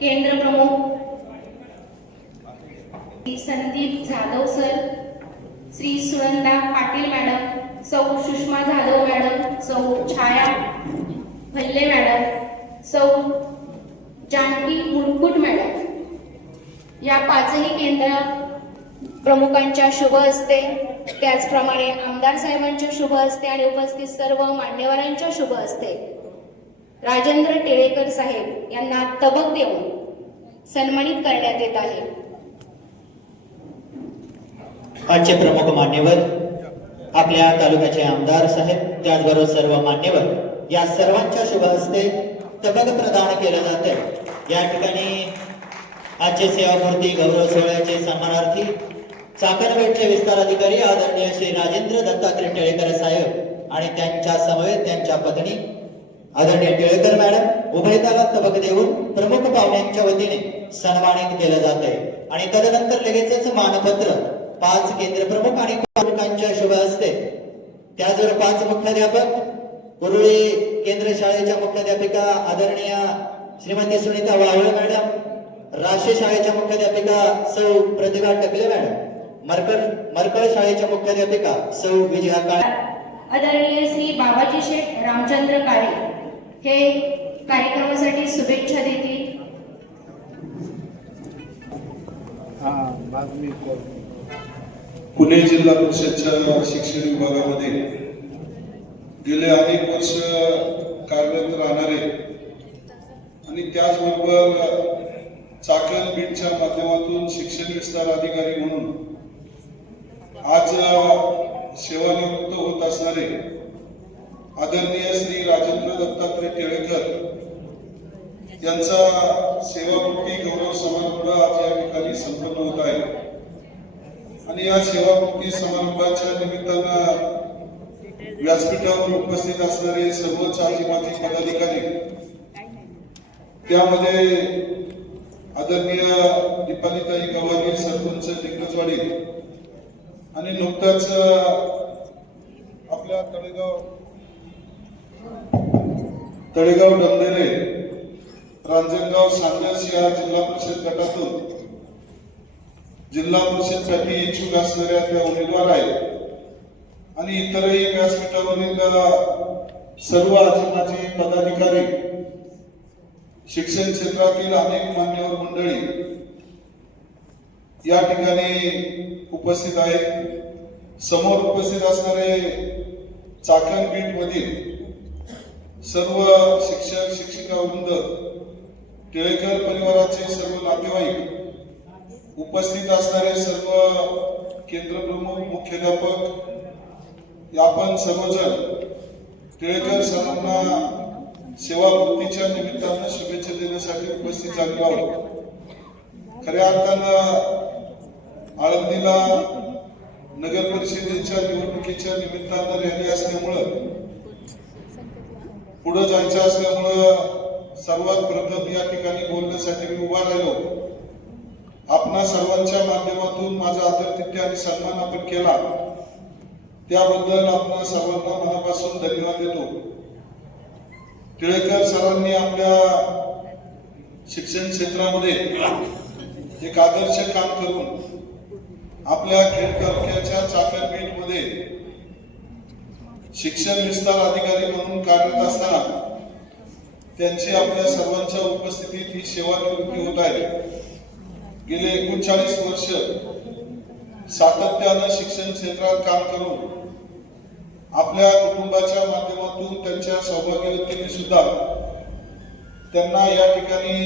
केंद्र प्रमुख श्री संदीप जाधव सर, श्री सुनंदा पाटील मॅडम, सौ सुषमा जाधव मॅडम, सौ छाया भल्ले मॅडम, सौ जानकी मुरकुट मॅडम या पाचही केंद्र प्रमुखांच्या शुभ हस्ते, त्याचप्रमाणे आमदार साहेबांच्या शुभ हस्ते आणि उपस्थित सर्व मान्यवरांच्या शुभ हस्ते राजेंद्र टिळेकर साहेब यांना तबक देऊन सन्मानित करण्यात येत आहे. आजचे प्रमुख मान्यवर आपल्या तालुक्याचे आमदार साहेब, त्याचबरोबर सर्व मान्यवर या सर्वांच्या शुभ हस्ते तबक प्रदान केलं जात आहे। या ठिकाणी आजचे सेवापूर्ती गौरव सोहळ्याचे सन्मानार्थी चाकणबेटचे विस्तार अधिकारी आदरणीय श्री राजेंद्र दत्तात्रय टिळेकर साहेब आणि त्यांच्या समवेत त्यांच्या पत्नी आदरणीय टिळेकर मॅडम उभयताला तबक देऊन प्रमुख पाहुण्यांच्या वतीने सन्मानित केलं जात आहे। आणि तदनंतर लगेचच मानपत्र 5 केंद्र प्रमुख आणि प्रमुखांच्या शुभ हस्ते त्याचबरोबर 5 मुख्याध्यापक कुरुळी केंद्र शाळेच्या मुख्याध्यापिका आदरणीय श्रीमती सुनीता वावळे मॅडम, राष्ट्रीय शाळेच्या मुख्याध्यापिका सौ प्रतिभा टकले मॅडम, मरकळ शाळेच्या मुख्याध्यापिका सौ विजया काळे, आदरणीय श्री बाबाजी शेठ रामचंद्र काळे हे कार्यक्रमासाठी शुभेच्छा देतील। पुणे जिल्हा परिषदच्या शिक्षण विभागामध्ये गेले अनेक वर्ष कार्यरत राहणारे आणि त्याचबरोबर चाकण बीटच्या माध्यमातून शिक्षण विस्तार अधिकारी म्हणून आज सेवानिवृत्त होत असणारे आदरणीय श्री राजेंद्र दत्तात्रय टिळेकर यांचा सेवापूर्ती गौरव समारंभ आज या ठिकाणी संपन्न होत आहे। आणि या सेवापूर्ती समारंभाच्या निमित्तानं व्यासपीठावर उपस्थित असणारे सर्व माजी पदाधिकारी, त्यामध्ये आदरणीय दीपालीताई गवारी सरपंच दिग्गजवाडी आणि नुकताच आपल्या तळेगाव डमनेरे रांजणगाव सांगस या जिल्हा परिषद गटातून जिल्हा परिषदसाठी इच्छुक असणाऱ्या त्या उमेदवार आहेत आणि इतरही व्यासपीठावरील सर्व माजी पदाधिकारी, शिक्षण क्षेत्रातील अनेक मान्यवर मंडळी या ठिकाणी उपस्थित आहेत। समोर उपस्थित असणारे चाकण बीट मधील सर्व शिक्षक शिक्षिका वृंद, टिळेकर परिवाराचे सर्व नातेवाईक, उपस्थित असणारे सर्व केंद्र प्रमुख, मुख्याध्यापक, आपण सर्वजण टिळेकर सरांना सेवापूर्तीच्या निमित्तानं शुभेच्छा देण्यासाठी उपस्थित झालेलो आहोत। खऱ्या अर्थानं आळंदीला नगर परिषदेच्या निवडणुकीच्या निमित्तानं रॅली असल्यामुळं, पुढे जायचं असल्यामुळं सर्वात प्रथम या ठिकाणी बोलण्यासाठी मी उभा राहिलो। आपणा सर्वांच्या माध्यमातून माझा आदरातिथ्य आणि सन्मान आपण केला, त्याबद्दल आपणा सर्वांना मनापासून धन्यवाद देतो। टिळेकर सरांनी आपल्या शिक्षण क्षेत्रामध्ये एक आदर्श काम करून आपल्या खेड तालुक्याच्या चाकण बीट मध्ये शिक्षण विस्तार अधिकारी म्हणून कार्यरत असताना त्यांची आपल्या सर्वांच्या उपस्थितीत ही सेवानिवृत्ती होत आहे। गेले 39 वर्ष सातत्यानं शिक्षण क्षेत्रात काम करून आपल्या कुटुंबाच्या माध्यमातून त्यांच्या सौभाग्यवतीने सुद्धा त्यांना या ठिकाणी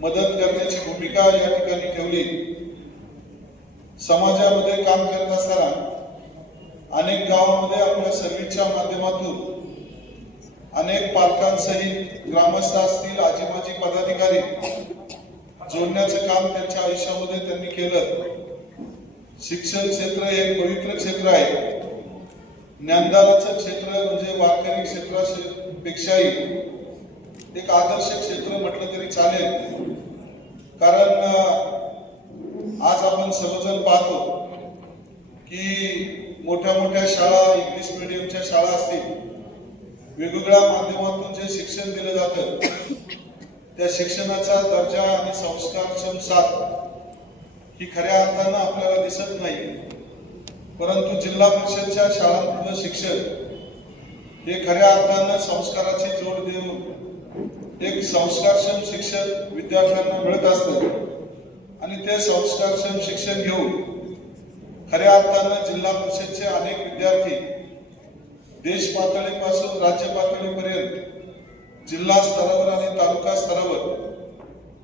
मदत करण्याची भूमिका या ठिकाणी ठेवली। समाजामध्ये काम करत असताना अनेक गावांमध्ये आपल्या सर्व्हिसच्या माध्यमातून अनेक पालकांसहित ग्रामस्थ असतील, आजी पदाधिकारी जोडण्याचं काम त्यांच्या आयुष्यामध्ये त्यांनी केलं। शिक्षण क्षेत्र हे पवित्र क्षेत्र आहे। ज्ञानदानाचं क्षेत्र म्हणजे वारकरी क्षेत्रापेक्षाही एक आदर्श क्षेत्र म्हटलं तरी चालेल। कारण आज आपण सर्वजण पाहतो की मोठ्या शाळा, इंग्लिश मीडियमच्या शाळा असतील, वेगवेगळ्या माध्यमातून जे शिक्षण दिलं जातं त्या शिक्षणाचा दर्जा आणि संस्कारक्षम साथ ही खऱ्या अर्थानं आपल्याला दिसत नाही। परंतु जिल्हा परिषदच्या शाळांमधलं शिक्षण हे खऱ्या अर्थानं संस्काराची जोड देऊन एक संस्कारक्षम शिक्षण विद्यार्थ्यांना मिळत असतं आणि ते संस्कारक्षम शिक्षण घेऊन खऱ्या अर्थानं जिल्हा परिषदचे अनेक विद्यार्थी देश पातळीपासून राज्य पातळीपर्यंत जिल्हा स्तरावर आणि तालुका स्तरावर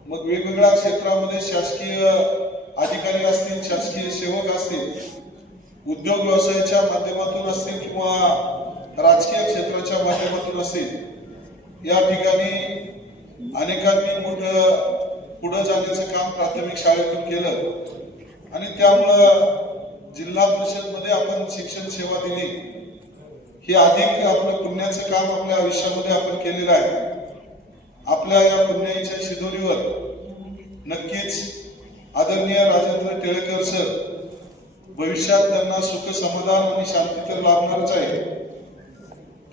मग वेगवेगळ्या क्षेत्रामध्ये शासकीय अधिकारी असतील, शासकीय सेवक असतील, उद्योग व्यवसायाच्या माध्यमातून असतील किंवा राजकीय क्षेत्राच्या माध्यमातून असतील, या ठिकाणी अनेकांनी पुढं जाण्याचं काम प्राथमिक शाळेतून केलं आणि त्यामुळं जिल्हा परिषदमध्ये आपण शिक्षण सेवा दिली. हे अधिक आपलं पुण्याचं काम आपल्या आयुष्यामध्ये आपण केलेलं आहे. आपल्या या पुण्याच्या शिदोरीवर नक्कीच आदरणीय राजेंद्र टिळेकर सर भविष्यात त्यांना सुख समाधान आणि शांती तर लाभणारच आहे,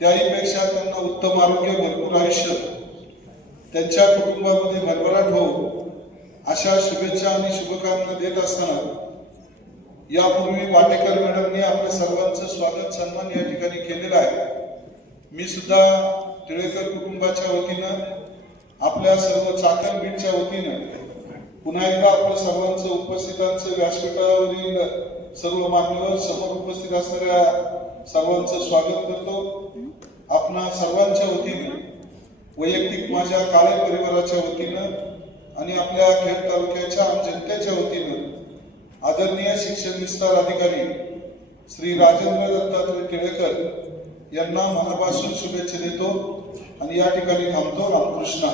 त्याहीपेक्षा त्यांना उत्तम आरोग्य, भरपूर आयुष्य, त्यांच्या कुटुंबामध्ये भरभराट हो अशा शुभेच्छा आणि शुभकामना देत असताना यापूर्वी वाटेकर मॅडमने आपल्या सर्वांचं स्वागत सन्मान या ठिकाणी केलेला आहे. मी सुद्धा टिळेकर कुटुंबाच्या वतीनं आपल्या सर्व चाकण बीटच्या वतीनं पुन्हा एकदा आपल्या सर्वांचं उपस्थितांचं व्यासपीठावरील सर्व मान्यवर समोर उपस्थित असणाऱ्या सर्वांचं स्वागत करतो. आपणा सर्वांच्या वतीनं, वैयक्तिक माझ्या काळे परिवाराच्या वतीनं आणि आपल्या खेड तालुक्याच्या आम जनतेच्या वतीनं आदरणीय शिक्षण विस्तार अधिकारी श्री राजेंद्र दत्तात्रय टिळेकर यांना मनापासून शुभेच्छा देतो आणि या ठिकाणी थांबतो. रामकृष्ण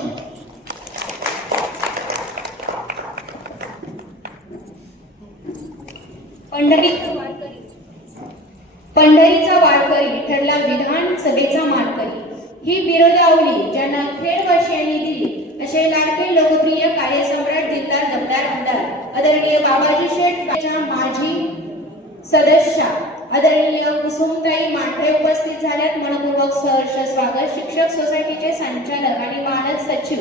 हरी. पंढरीचा वारकरी ठरला विधानसभेचा मानकरी. ही बिरुदावली ज्यांना खेडवासियांनी दिली असे लाडके लोकप्रिय कार्यसम्राट दिलदार दमदार आमदार आदरणीय बाबाजी शेठ माजी सदस्य आदरणीय कुसुमताई मांढरे उपस्थित झाल्यात. मनपूर्वक सहर्ष स्वागत. शिक्षक सोसायटीचे संचालक आणि मानद सचिव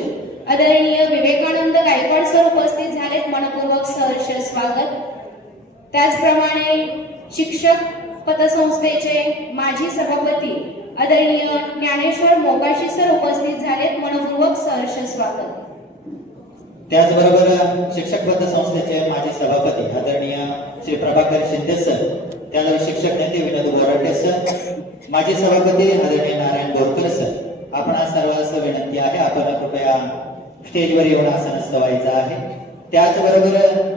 आदरणीय विवेकानंद गायकवाड सर उपस्थित झालेत. मनपूर्वक सहर्ष स्वागत. त्याचप्रमाणे शिक्षक पतसंस्थेचे माजी सभापती आदरणीय ज्ञानेश्वर मोकाशी सर उपस्थित झालेत. मनपूर्वक सहर्ष स्वागत. त्याचबरोबर शिक्षक पतसंस्थेचे माजी सभापती आदरणीय श्री प्रभाकर शिंदे सर, त्यानंतर शिक्षक नेते विनोद बोराटे सर, माजी सभापती आदरणीय नारायण बोरकर सर. आपण सर्वांस विनंती आहे, आपण कृपया स्टेजवर येऊन आसनस्थ व्हायचं आहे. त्याचबरोबर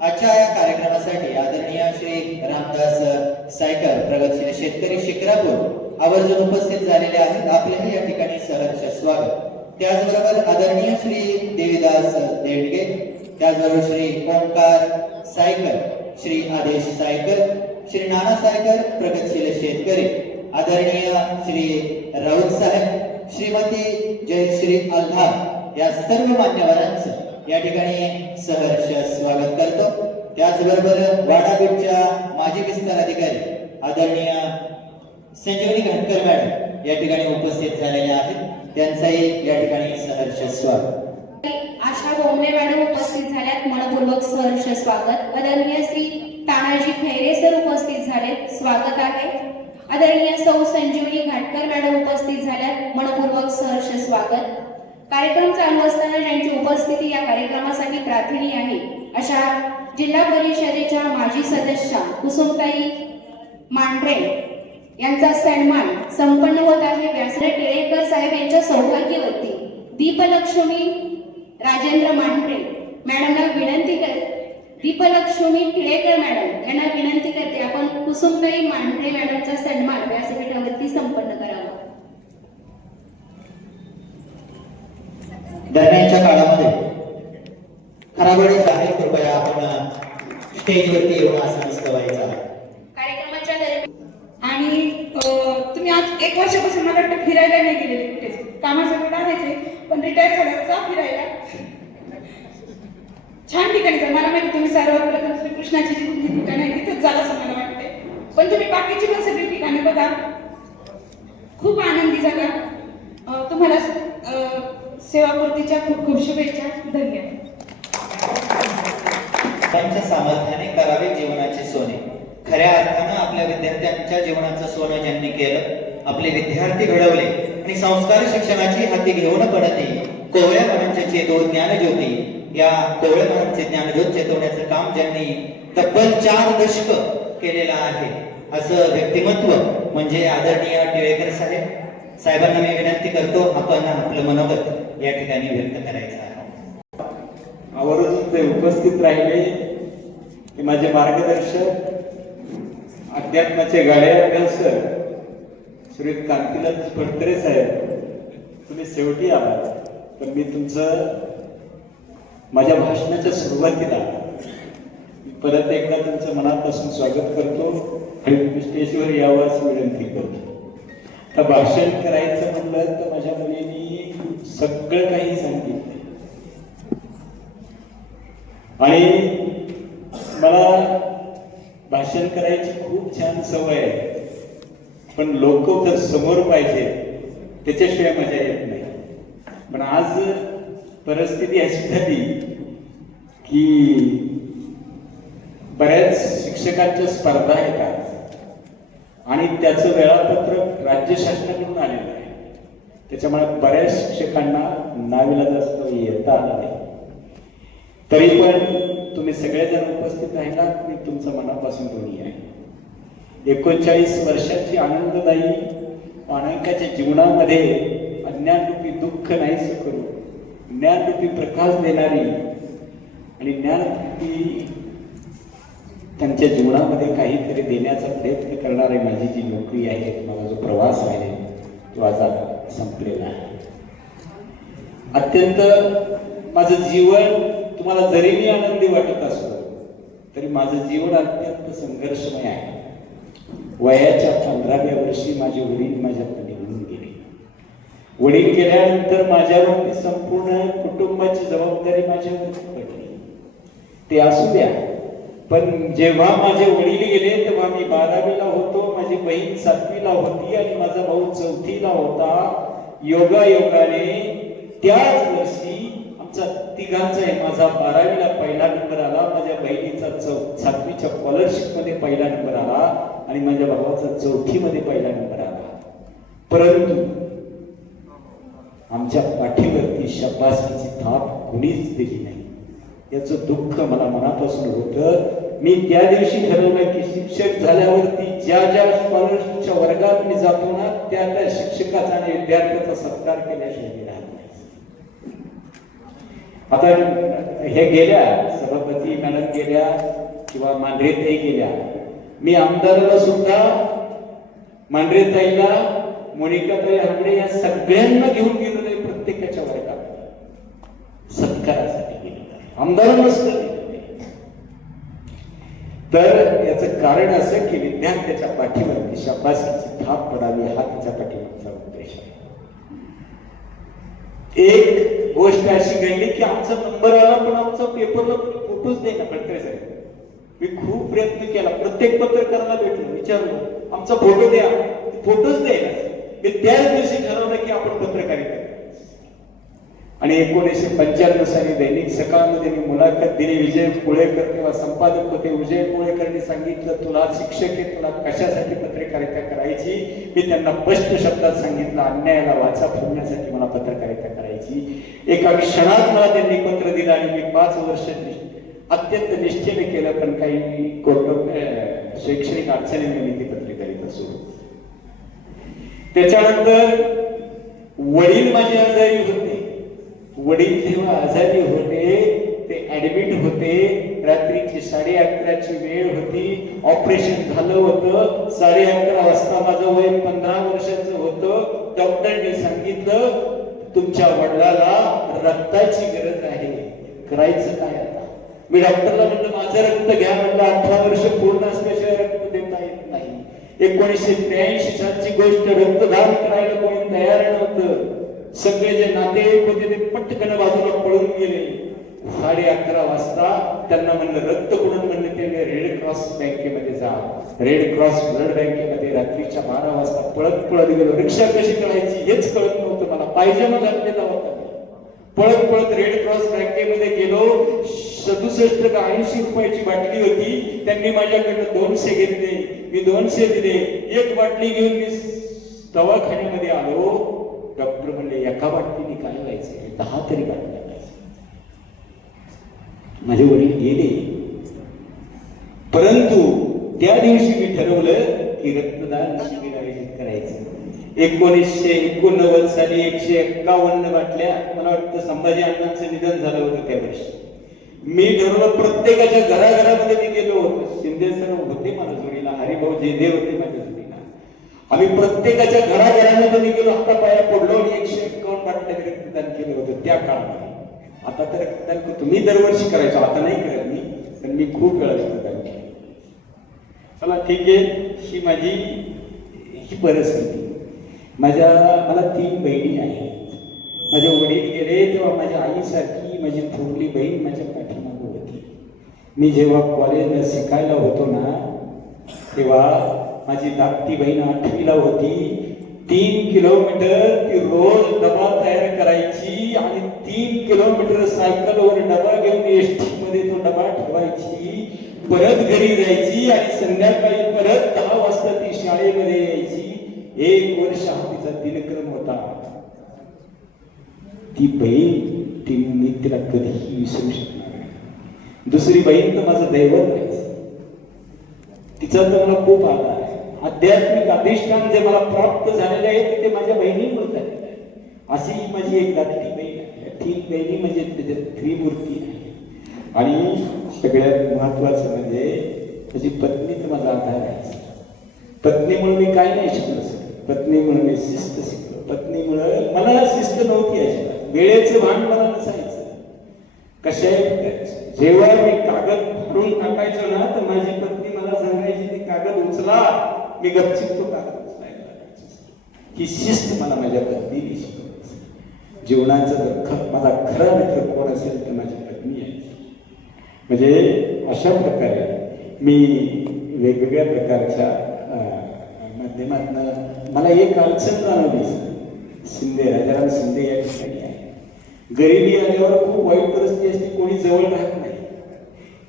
आजच्या या कार्यक्रमासाठी आदरणीय श्री रामदास सायकर प्रगतशील शेतकरी शिक्रापूर आवर्जून उपस्थित झालेले आहेत. आपलेही या ठिकाणी सहर्ष स्वागत. त्याचबरोबर आदरणीय श्री देवीदास देडगे, त्याचबरोबर श्री ओंकार सायकर, श्री आदेश सायकर, श्री नाना सायकर प्रगतशील शेतकरी, आदरणीय श्री राऊत साहेब, श्रीमती जयश्री आल्हार या सर्व मान्यवरांचं या ठिकाणी सहर्ष स्वागत करतो. त्याचबरोबर वाडा बीटच्या माजी विस्तार अधिकारी आदरणीय संजीवनी घटकर मॅडम या ठिकाणी उपस्थित झालेल्या आहेत. त्यांचाही या ठिकाणी सहर्ष स्वागत. आशा बोमणे मॅडम उपस्थित झाल्यात. मनपूर्वक सहर्ष स्वागत. आदरणीय श्री तानाजी खैरे सर उपस्थित झालेत. स्वागत आहे. आदरणीय सौ संजीवनी घाटकर मॅडम उपस्थित झाल्यात. मनपूर्वक सहर्ष स्वागत. कार्यक्रम चालू असताना ज्यांची उपस्थिती या कार्यक्रमासाठी प्रार्थनीय आहे अशा जिल्हा परिषदेच्या माजी सदस्य कुसुमताई मांढरे यांचा सन्मान संपन्न होत आहे. व्यासराव टिळेकर साहेब यांच्या सौभाग्यवती दीपलक्ष्मी राजेंद्र मांढरे मॅडमला विनंती करते, दीपलक्ष्मी टिळेकर मॅडम यांना विनंती करते आपण कुसुमताई मांढरे मॅडमचा सन्मान व्यासपीठावरती संपन्न करावा. दरम्यानच्या काळामध्ये खराबडी आहे, कृपया आपण स्टेजवरती येऊन आसनस्थ व्हायचं आहे. कार्यक्रमाच्या दरम्यान आणि तुम्ही आज 1 वर्षापासून मला वाटतं फिरायला नाही गेलेले कुठेच. कामासाठी राहायचे पण रिटायर झाल्यावर जा फिरायला. छान ठिकाणी जा. मला माहिती तुम्ही सर्वप्रथम श्रीकृष्णाची जी कुठली ठिकाणं आहे तिथेच जाल असं मला वाटते, पण तुम्ही बाकीची पण सगळी ठिकाणी बघा. खूप आनंदी झाला. तुम्हाला सेवापूर्तीच्या खूप खूप शुभेच्छा. धन्यवाद. त्यांच्या सामर्थ्याने करावे जीवनाचे सोने. खऱ्या अर्थानं आपल्या विद्यार्थ्यांच्या जीवनाचं सोनं ज्यांनी केलं, आपले विद्यार्थी घडवले आणि संस्कार शिक्षणाची हाती घेऊन पडते कोवळ्या मनांचे चेतो ज्ञानज्योती, या कोवळ्या मनांचे ज्ञानज्योत चेतवण्याचं काम ज्यांनी तब्बल 4 दशक केलेलं आहे असं व्यक्तिमत्व म्हणजे आदरणीय टिळेकर साहेबांना मी विनंती करतो आपण आपलं मनोगत या ठिकाणी व्यक्त करायचं आहे. आवर्जून ते उपस्थित राहिले ते माझे मार्गदर्शक अध्यात्माचे गाड्या सर श्री कांतीलाल फडतरे साहेब, तुम्ही शेवटी आला, पण मी तुमचं माझ्या भाषणाच्या सुरुवातीला मी परत एकदा तुमचं मनापासून स्वागत करतो आणि तुम्ही स्टेजवर यावं अशी विनंती करतो. आता भाषण करायचं म्हणलं तर माझ्या मुलीनी सगळं काही सांगितलं आणि मला भाषण करायची खूप छान सवय आहे, पण लोक जर समोर पाहिजे त्याच्याशिवाय मजा येत नाही. पण आज परिस्थिती अशी झाली की बऱ्याच शिक्षकांच्या स्पर्धा येतात आणि त्याचं वेळापत्रक राज्य शासनाकडून आलेलं आहे. त्याच्यामुळे बऱ्याच शिक्षकांना नाविलाजास्तव येता आलं नाही. तरी पण तुम्ही सगळेजण उपस्थित राहिलात, मी तुमचं मनापासून ऋणी आहे. 39 वर्षाची आनंददायी अनेकाच्या जीवनामध्ये अज्ञानरूपी दुःख नाहीसे करू, ज्ञानरूपी प्रकाश देणारी आणि ज्ञानरूपी त्यांच्या जीवनामध्ये काहीतरी देण्याचा प्रयत्न करणारी माझी जी नोकरी आहे, माझा जो प्रवास आहे तो आज संपलेला आहे. अत्यंत माझं जीवन तुम्हाला जरी मी आनंदी वाटत असलो तरी माझं जीवन अत्यंत संघर्षमय आहे. वयाच्या 15व्या वर्षी माझे वडील माझ्याकडे निघून गेले. वडील गेल्यानंतर माझ्यावरती संपूर्ण कुटुंबाची जबाबदारी माझ्यावरती पडली. ते असू द्या, पण जेव्हा माझे वडील गेले तेव्हा मी 12वीला होतो, माझी बहीण 7वीला होती आणि माझा भाऊ 4थीला होता. योगायोगाने त्याच वर्षी आमचा तिघांचा माझा 12वीला पहिला नंबर आला, माझ्या बहिणीचा 7वीच्या स्कॉलरशिप मध्ये पहिला नंबर आला आणि माझ्या भावाचा 4थीमध्ये पहिला नंबर आला. परंतु आमच्या पाठीवरती शाबासकीची थाप कुणीच दिली नाही. याचं दुःख मला मनापासून होतं. मी त्या दिवशी ठरवलं की शिक्षक झाल्यावरती ज्या ज्या स्कॉलरशिपच्या वर्गात मी जातो ना, त्या त्या शिक्षकाचा आणि विद्यार्थ्याचा सत्कार केल्याशिवाय मी राहत नाही. आता हे गेल्या, सभापती मॅडम गेल्या किंवा मांढरेताई गेल्या, मी आमदाराला सुद्धा, मांढरेताईला, मोनिकाताई हांगडे या सगळ्यांना घेऊन गेलेलो आहे प्रत्येकाच्या वर्गात सत्कारासाठी गेलेलो आहे. आमदारांना सुद्धा गेलेलो आहे. तर याचं कारण असं की विद्यार्थ्याच्या पाठीवरती शाबासकीची थाप पडावी हा त्याच्या पाठीमागचा उद्देश आहे. एक गोष्ट अशी घडली की आमचा नंबर आला, पण आमचा पेपरला फोटोच देईना. फडतरे साहेब, मी खूप प्रयत्न केला, प्रत्येक पत्रकाराला भेटलो, विचारलो आमचा फोटो द्या, फोटोच द्यायला. मी त्याच दिवशी ठरवलं की आपण पत्रकारिता आणि 1995 साली दैनिक सकाळमध्ये मी मुलाखत दिली. विजय पुळेकर तेव्हा संपादक होते. विजय पुळेकरांनी सांगितलं, तुला शिक्षक आहे, तुला कशासाठी पत्रकारिता करायची? मी त्यांना स्पष्ट शब्दात सांगितलं, अन्यायाला वाचा फोडण्यासाठी मला पत्रकारिता करायची. एका क्षणात मला त्यांनी पत्र दिलं आणि मी 5 वर्ष अत्यंत निश्चयाने केलं. पण काही शैक्षणिक अडचणीने मी ती पत्रकारिता सुरू. त्याच्यानंतर वडील माझे आजारी होते. वडील जेव्हा आजारी होते ते ऍडमिट होते. रात्रीची 11:30ची वेळ होती. ऑपरेशन झालं होतं. 11:30 वाजता माझं वय 15 वर्षाचं होतं. डॉक्टरने सांगितलं, तुमच्या वडिलाला रक्ताची गरज आहे, करायचं काय आता? मी डॉक्टरला म्हटलं, माझं रक्त घ्या. म्हटलं 18 वर्ष पूर्ण असल्याशिवाय रक्त देता येत नाही. 1983 सालची गोष्ट. रक्तदान करायला कोणी तयार नव्हतं. सगळे जे नातेवाईक होते ते पटकन बाजूला पळून गेले. 11:30 वाजता त्यांना म्हणलं रक्त कुठून? म्हणलं ते रेड क्रॉस बँकेमध्ये जा. रेड क्रॉस ब्लड बँकेमध्ये रात्रीच्या 12 वाजता पळत गेलो. रिक्षा कशी करायची हेच कळत नव्हतं मला. पायजमा घातलेला होता. पळत रेड क्रॉस बँकेमध्ये गेलो. 67 का 80 रुपयाची बाटली होती. त्यांनी माझ्याकडनं 200 घेतले. मी 200 दिले. एक बाटली घेऊन मी दवाखान्यामध्ये आलो. डॉक्टर म्हणले, एका बाटलीने काय व्हायचं? 10 तरी बाटल्या व्हायचं. माझे वडील गेले. परंतु त्या दिवशी मी ठरवलं की रक्तदान शिबिर आयोजित करायचं. 1989 साली 151 बाटल्या, मला वाटतं संभाजी अण्णांचं निधन झालं होतं त्या वर्षी. मी ठरवलं प्रत्येकाच्या घराघरामध्ये मी गेलो होतो. शिंदे सर होते माझ्या जोडीला, हरिभाऊ जेदे होते माझ्या जोडीला. आम्ही प्रत्येकाच्या घराघरामध्ये मी गेलो, हातापाया पडलो आणि 151 बाटल्या तरी रक्तदान केलं होतं त्या काळामध्ये. आता तर रक्तदान करतो मी, दरवर्षी करायचो, आता नाही करत मी, पण मी खूप वेळा रक्तदान केलं. चला ठीक आहे, ही माझी ही परिस्थिती. मला 3 बहिणी आहेत. माझे वडील गेले तेव्हा माझ्या आईसारखी माझी थोरली बहीण माझ्या पाठीमागे होती. मी जेव्हा कॉलेजला शिकायला होतो ना, तेव्हा माझी धाकटी बहीण 8वीला होती. 3 किलोमीटर ती रोज डबा तयार करायची आणि 3 किलोमीटर सायकलवर डबा घेऊन एसटी मध्ये तो डबा ठेवायची, परत घरी जायची आणि संध्याकाळी परत 10 वाजता ती शाळेमध्ये यायची. 1 वर्ष हा तिचा दिनक्रम होता. ती बहीण मी तिला कधीही विसरू शकणार नाही. दुसरी बहीण तर माझं दैवत आहे. तिचा तर मला खूप आधार आहे. आध्यात्मिक अधिष्ठान जे मला प्राप्त झालेले आहे ते माझ्या बहिणीमुळे झालेलं आहे. अशी माझी एक धाकटी बहीण आहे. 3 बहिणी म्हणजे त्याच्यात त्रिमूर्ती आहे. आणि सगळ्यात महत्वाचं म्हणजे माझी पत्नी तर माझा आधार आहे. पत्नीमुळे मी काय नाही शिकलो सर. पत्नीमुळे मी शिस्त शिकलो. पत्नीमुळे मला शिस्त नव्हती अजिबात. वेळेचं भान मला नसायचं. कशाही जेव्हा मी कागद फाडून टाकायचो ना, तर माझी पत्नी मला सांगायची ते कागद उचला, मी गपचिप तो कागद उचलायला लागायचो. ही शिस्त मला माझ्या पत्नीने शिकवली. जीवनाचा माझा खरा मित्र कोण असेल तर माझी पत्नी आहे. म्हणजे अशा प्रकारे मी वेगवेगळ्या प्रकारच्या माध्यमातून मला एक अडचण जाणवली. राजाराम शिंदे या ठिकाणी आहे. गरिबी आल्यावर खूप वाईट परिस्थिती असते, कोणी जवळ राहत नाही.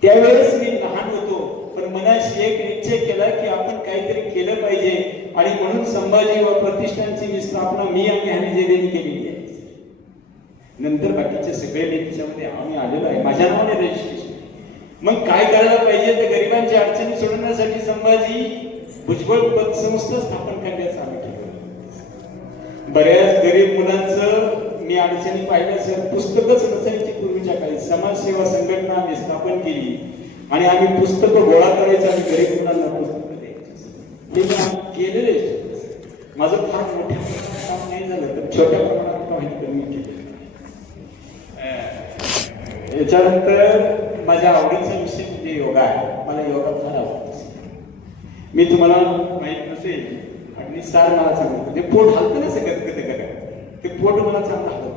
त्यावेळेस मी लहान होतो, पण मनाशी एक निश्चय केला की आपण काहीतरी केलं पाहिजे. आणि म्हणून संभाजी व प्रतिष्ठानची स्थापना मी आणि हॅनीजेने केलेली आहे. नंतर बाकीचे सगळे त्याच्यामध्ये आम्ही आलेलो आहे. माझ्या नावाने रजिस्ट्रेशन. मग काय करायला पाहिजे तर गरिबांची अडचणी सोडवण्यासाठी संभाजी भुजबळ पतसंस्था स्थापन करण्याचं आम्ही केलं. बऱ्याच गरीब मुलांचं मी अडचणी पाहिल्या सर. पुस्तकच नसायची पूर्वीच्या काळी. समाजसेवा संघटना आम्ही स्थापन केली आणि आम्ही पुस्तकं गोळा करायचं आणि गरीब मुलांना पुस्तकं द्यायची. हे काम केलेले. माझं फार मोठ्या प्रमाणात काम नाही झालं, तर छोट्या प्रमाणात काम मी केलं. याच्यानंतर माझ्या आवडीचा विषय म्हणजे योगा आहे. मला योगा फार आवडतो. मी तुम्हाला माहित नसेल, आणि सार मला सांगतो ते पोट हलतं ना सगळं कधी कधी, ते पोट मला चांगलं हलवतं.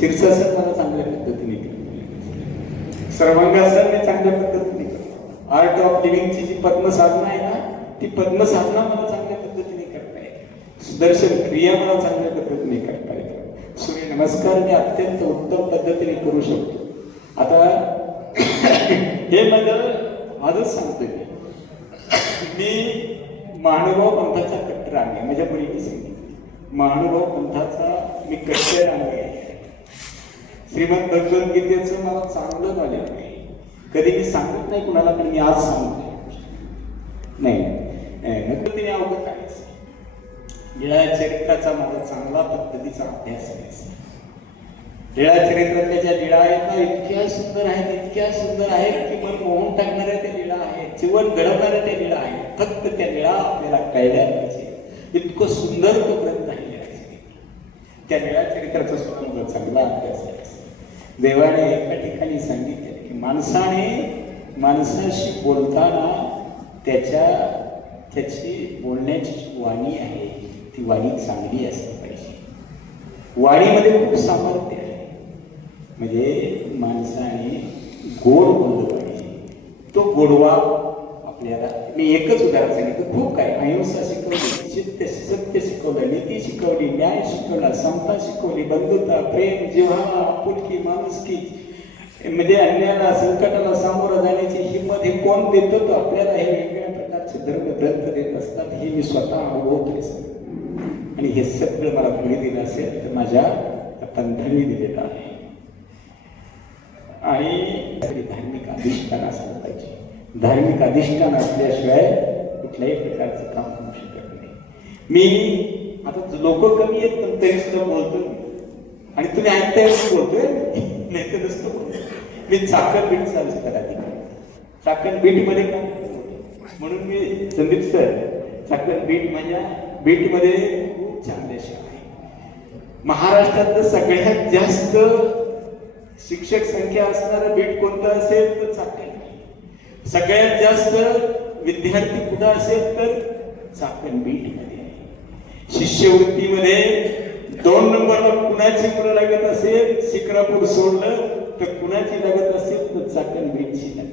शीर्षासन मला चांगल्या पद्धतीने केलं. सर्वांगासन मी चांगल्या पद्धतीने केलं. आर्ट ऑफ लिव्हिंगची जी पद्मसाधना आहे ना, ती पद्मसाधना मला चांगल्या पद्धतीने करता येते. सुदर्शन क्रिया मला चांगल्या पद्धतीने करता येते. सूर्य नमस्कार मी अत्यंत उत्तम पद्धतीने करू शकतो. आता हे माझं आजच सांगतोय मी महानुभाव पंथाचा कट्टर आहे. माझ्या मुलीने सांगितलं महानुभाव पंथाचा मी कट्टर आहे. श्रीमद भगवद्गीतेचं मला चांगलं नॉलेज नाही. कधी मी सांगत नाही कुणाला, पण मी आज सांगतोय. नाही तिने अवघड काहीच. लीळा चरित्राचा माझा चांगला पद्धतीचा अभ्यास आहे. लीळा चरित्रातल्या ज्या लीळा आहेत ना, इतक्या सुंदर आहेत, इतक्या सुंदर आहेत की मन मोहून टाकणाऱ्या त्या लीळा आहेत. जीवन घडवणाऱ्या त्या लीळा आहेत. फक्त त्या लीळा आपल्याला कळल्या पाहिजे. इतकं सुंदर तो ग्रंथ आहे. त्या लीळा चरित्राचा सुद्धा चांगला अभ्यास आहे. देवाने एका ठिकाणी सांगितले की माणसाशी बोलताना त्याची बोलण्याची वाणी आहे ती वाणी चांगली असली पाहिजे. वाणीमध्ये खूप सामर्थ्य आहे. म्हणजे माणसाने गोड बोललं पाहिजे. तो गोडवा आपल्याला, मी एकच उदाहरण सांगितलं, खूप काय. अहिंसा शिकवली, सत्य शिकवलं, नीती शिकवली, न्याय शिकवला, समता शिकवली, बंधुता, प्रेम, जिव्हाळा, आपुलकी, माणुसकी, म्हणजे अन्याला संकटाला सामोरं जाण्याची हिंमत हे कोण देतो? तो आपल्याला हे वेगवेगळ्या प्रकारचे धर्म ग्रंथ देत असतात. हे मी स्वतः अनुभवतोय सर. आणि हे सगळं मला कोणी दिलं असेल तर माझ्या पंथांनी दिलेलं आहे. आणि धार्मिक अधिष्ठान असलं पाहिजे. धार्मिक अधिष्ठान असल्याशिवाय कुठल्याही प्रकारचं काम होऊ शकत नाही. मी आता लोक कमी आहेत पण तरी सुद्धा बोलतो. आणि तुम्ही ऐकताय बोलतोय, नाही तर नुसतं बोलतो. मी चाकण बीटचा विस्तार अधिकारी. चाकण बीट मध्ये काय म्हणून मी संदीप सर चाकण बीट माझ्या बीट मध्ये खूप छान देश आहे. महाराष्ट्रातलं सगळ्यात जास्त शिक्षक संख्या असणारं बीट कोणतं असेल तर चाकण. सगळ्यात जास्त विद्यार्थी कुठं असेल तर चाकण बीट मध्ये आहे. शिष्यवृत्तीमध्ये 2 नंबरला कुणाची मुलं लागत असेल, शिक्रापूर सोडलं तर कुणाची लागत असेल तर चाकण बीटची लागत.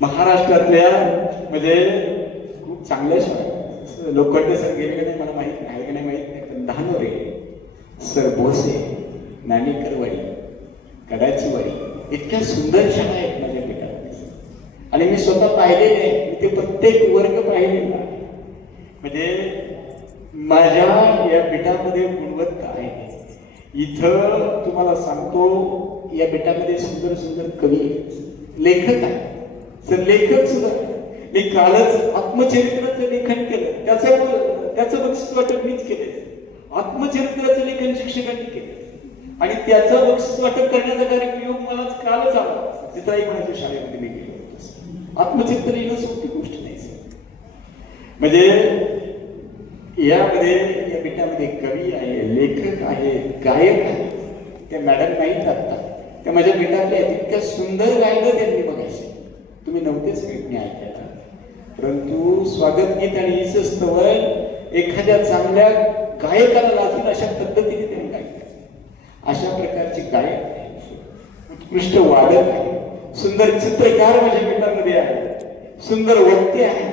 महाराष्ट्रातल्या म्हणजे खूप चांगल्या शाळा. लोखंडे सर गेले का नाही मला माहित आहे का नाही माहित नाही, पण धानोरे सर, भोसे, नाणेकरवाडी, कडाचीवाडी इतक्या सुंदर शाळा आहेत माझ्या बेटामध्ये. आणि मी स्वतः पाहिलेले आहे, मी ते प्रत्येक वर्ग पाहिलेला आहे. म्हणजे माझ्या या बेटामध्ये गुणवत्ता आहे. इथं तुम्हाला सांगतो, या बेटामध्ये सुंदर सुंदर कवी आहेत, लेखक आहेत. सर लेखक सुद्धा मी कालच आत्मचरित्राचं लेखन केलं, त्याचं बक्षीस वाटप मीच केलं. आत्मचरित्राचं लेखन शिक्षकांनी केलं आणि त्याचं बक्षीस वाटप करण्याचा कार्यक्रम मलाच कालच आला. चित्राई म्हणायच्या शाळेमध्ये मी गेलो होतो. आत्मचित्र लिहिणं सोपी गोष्ट नाही सर. म्हणजे यामध्ये या बेटामध्ये कवी आहे, लेखक आहे, गायक आहे. त्या मॅडम नाहीत आता, त्या माझ्या बेटातल्या इतक्या सुंदर गायलं त्यांनी बघायचे. तुम्ही नव्हतेच मी ऐकायला, परंतु स्वागत गीत आणि ईशस्तवन एखाद्या चांगल्या गायकाला लाजून अशा पद्धतीने त्यांनी गायलं. अशा प्रकारचे गायक आहेत, उत्कृष्ट वादक आहे, सुंदर चित्रकार माझ्या बेटामध्ये आहे, सुंदर वक्ते आहे.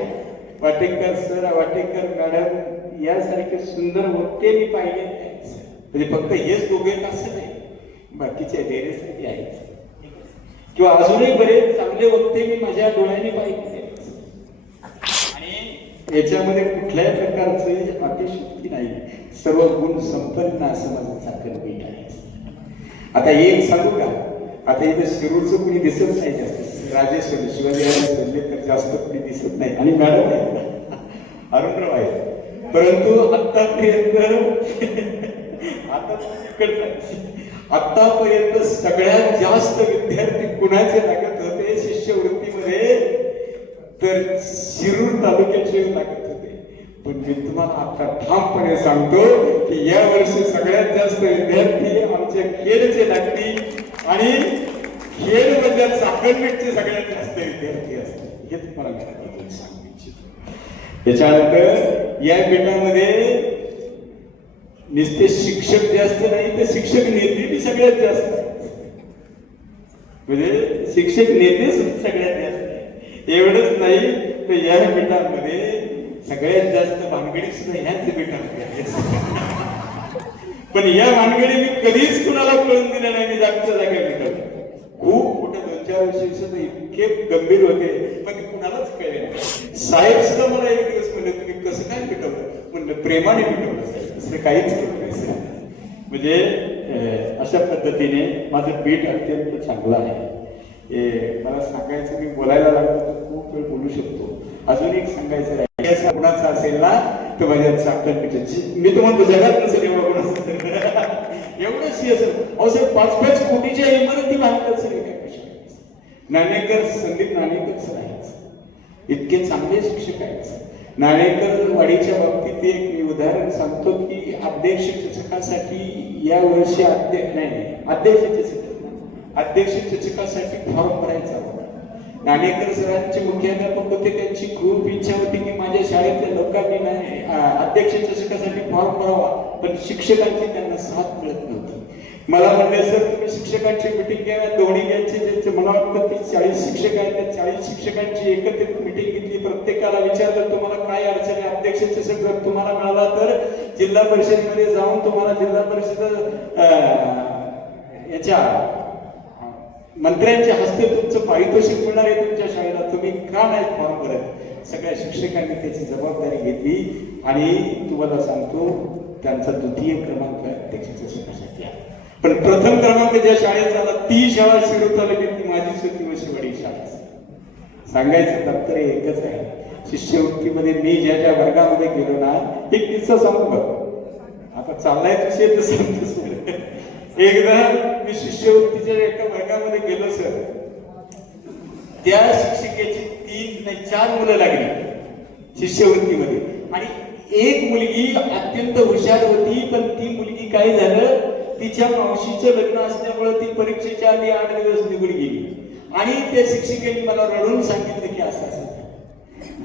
वाटेकर सर, वाटेकर मॅडम यासारखे सुंदर वक्ते मी पाहिले आहेत. म्हणजे फक्त हेच दोघे असं नाही, बाकीचे डेरेसाठी आहेत किंवा अजूनही बरेच चांगले वक्ते मी माझ्या डोळ्यांनी पाहिले. आणि याच्यामध्ये कुठल्याही प्रकारचे अतिशयोक्ती नाही, सर्व गुण संपन्न असं माझं चाकण बीट आहे. आता एक सांगू का, आता इथे शिरूरचं कुणी दिसत नाही जास्त, राजेश्वर शिवाजी तर जास्त कुणी दिसत नाही आणि मॅडम आहेत, अरुणराव आहेत. परंतु आतापर्यंत सगळ्यात जास्त विद्यार्थी कुणाचे लागत होते शिष्यवृत्तीमध्ये, तर शिरूर तालुक्याचे लागत होते. पण मी तुम्हाला आता ठामपणे सांगतो की या वर्षी सगळ्यात जास्त विद्यार्थी आमच्या खेडचे लागतील आणि खेड म्हणजे चाकणबीटचे सगळ्यात जास्त विद्यार्थी असतात, हे तुम्हाला सांगू इच्छितो. त्याच्यानंतर या बेटामध्ये नुसते शिक्षक जास्त नाही तर शिक्षक नेते बी सगळ्यात जास्त आहेत. म्हणजे शिक्षक नेते सगळ्यात जास्त आहे. एवढंच नाही तर या बेटामध्ये सगळ्यात जास्त भानगडी सुद्धा ह्याच बेटामध्ये आहेत. पण या भानगडी मी कधीच कुणाला कळून दिल्या नाही. मी जागच्या जागा भेटत खूप मोठे 2-4 वर्ष सुद्धा इतके गंभीर होते, पण कुणालाच कळले नाही. साहेब सुद्धा मला एक दिवस म्हणले, तुम्ही कसं काय भेटवलं? म्हणलं प्रेमाने भेटवलं साहेब, असं काहीच केलं नाही. म्हणजे अशा पद्धतीने माझं बीट अत्यंत चांगलं आहे. मला सांगायचं, मी बोलायला लागलो तर खूप वेळ बोलू शकतो. अजून एक सांगायचं आहे, कुणाचा असेल ना तर माझ्या चाकण बीटाची, मी तुम्हाला जगात नसेल एवढं कोणाचं एवढं सीएस. अहो सर 5-5 कोटीच्या इमारती बांधतात सर एका कशा. नाणेकर, संदीप नाणेकर सर आहेत, इतके चांगले शिक्षक आहेत. नाणेकर वाडीच्या बाबतीत एक मी उदाहरण सांगतो की अध्यक्ष चषकासाठी या वर्षी अध्यक्ष चषकासाठी फॉर्म भरायचा होता. नाणेकर सरांचे मुख्याध्यापक होते, त्यांची खूप इच्छा होती की माझ्या शाळेतल्या लोकांनी अध्यक्ष चषकासाठी फॉर्म भरावा, पण शिक्षकांची त्यांना साथ मिळत नव्हती. मला म्हणले सर तुम्ही शिक्षकांची मिटिंग घ्या, दोन्ही घ्यायची, ज्यांचे मला वाटतं 30-40 शिक्षक आहेत, त्या 40 शिक्षकांची एकत्रित मिटिंग घेतली. प्रत्येकाला विचारलं तुम्हाला काय अडचण आहे, अध्यक्ष चषक जर तुम्हाला मिळाला तर जिल्हा परिषदेमध्ये जाऊन तुम्हाला जिल्हा परिषद याच्या मंत्र्यांच्या हस्ते तुमचं पारितोषिक मिळणार आहे तुमच्या शाळेला, तुम्ही का नाही फॉर्म भरत? सगळ्या शिक्षकांनी त्याची जबाबदारी घेतली आणि तुम्हाला सांगतो त्यांचा 2य क्रमांक अध्यक्ष चषकासाठी आहे. पण प्रथम क्रमांक ज्या शाळेत आला ती शाळा शिरूर तालुक्यातली माझी होती, वशिवाडी शाळा. सांगायचं तात्पर्य एकच आहे, शिष्यवृत्तीमध्ये मी ज्या वर्गामध्ये गेलो ना, एक किस्सा सांगू बघ. आता चाललाय विषय तर सांगतो सर. एकदा मी शिष्यवृत्तीच्या एका वर्गामध्ये गेलो सर, त्या शिक्षिकेची 3 नाही 4 मुलं लागली शिष्यवृत्तीमध्ये आणि एक मुलगी अत्यंत हुशार होती, पण ती मुलगी काय झालं, तिच्या मावशीचं लग्न असल्यामुळे ती परीक्षेच्या आधी 8 दिवस निघून गेली आणि त्या शिक्षिकेने मला रडून सांगितलं की असं असं.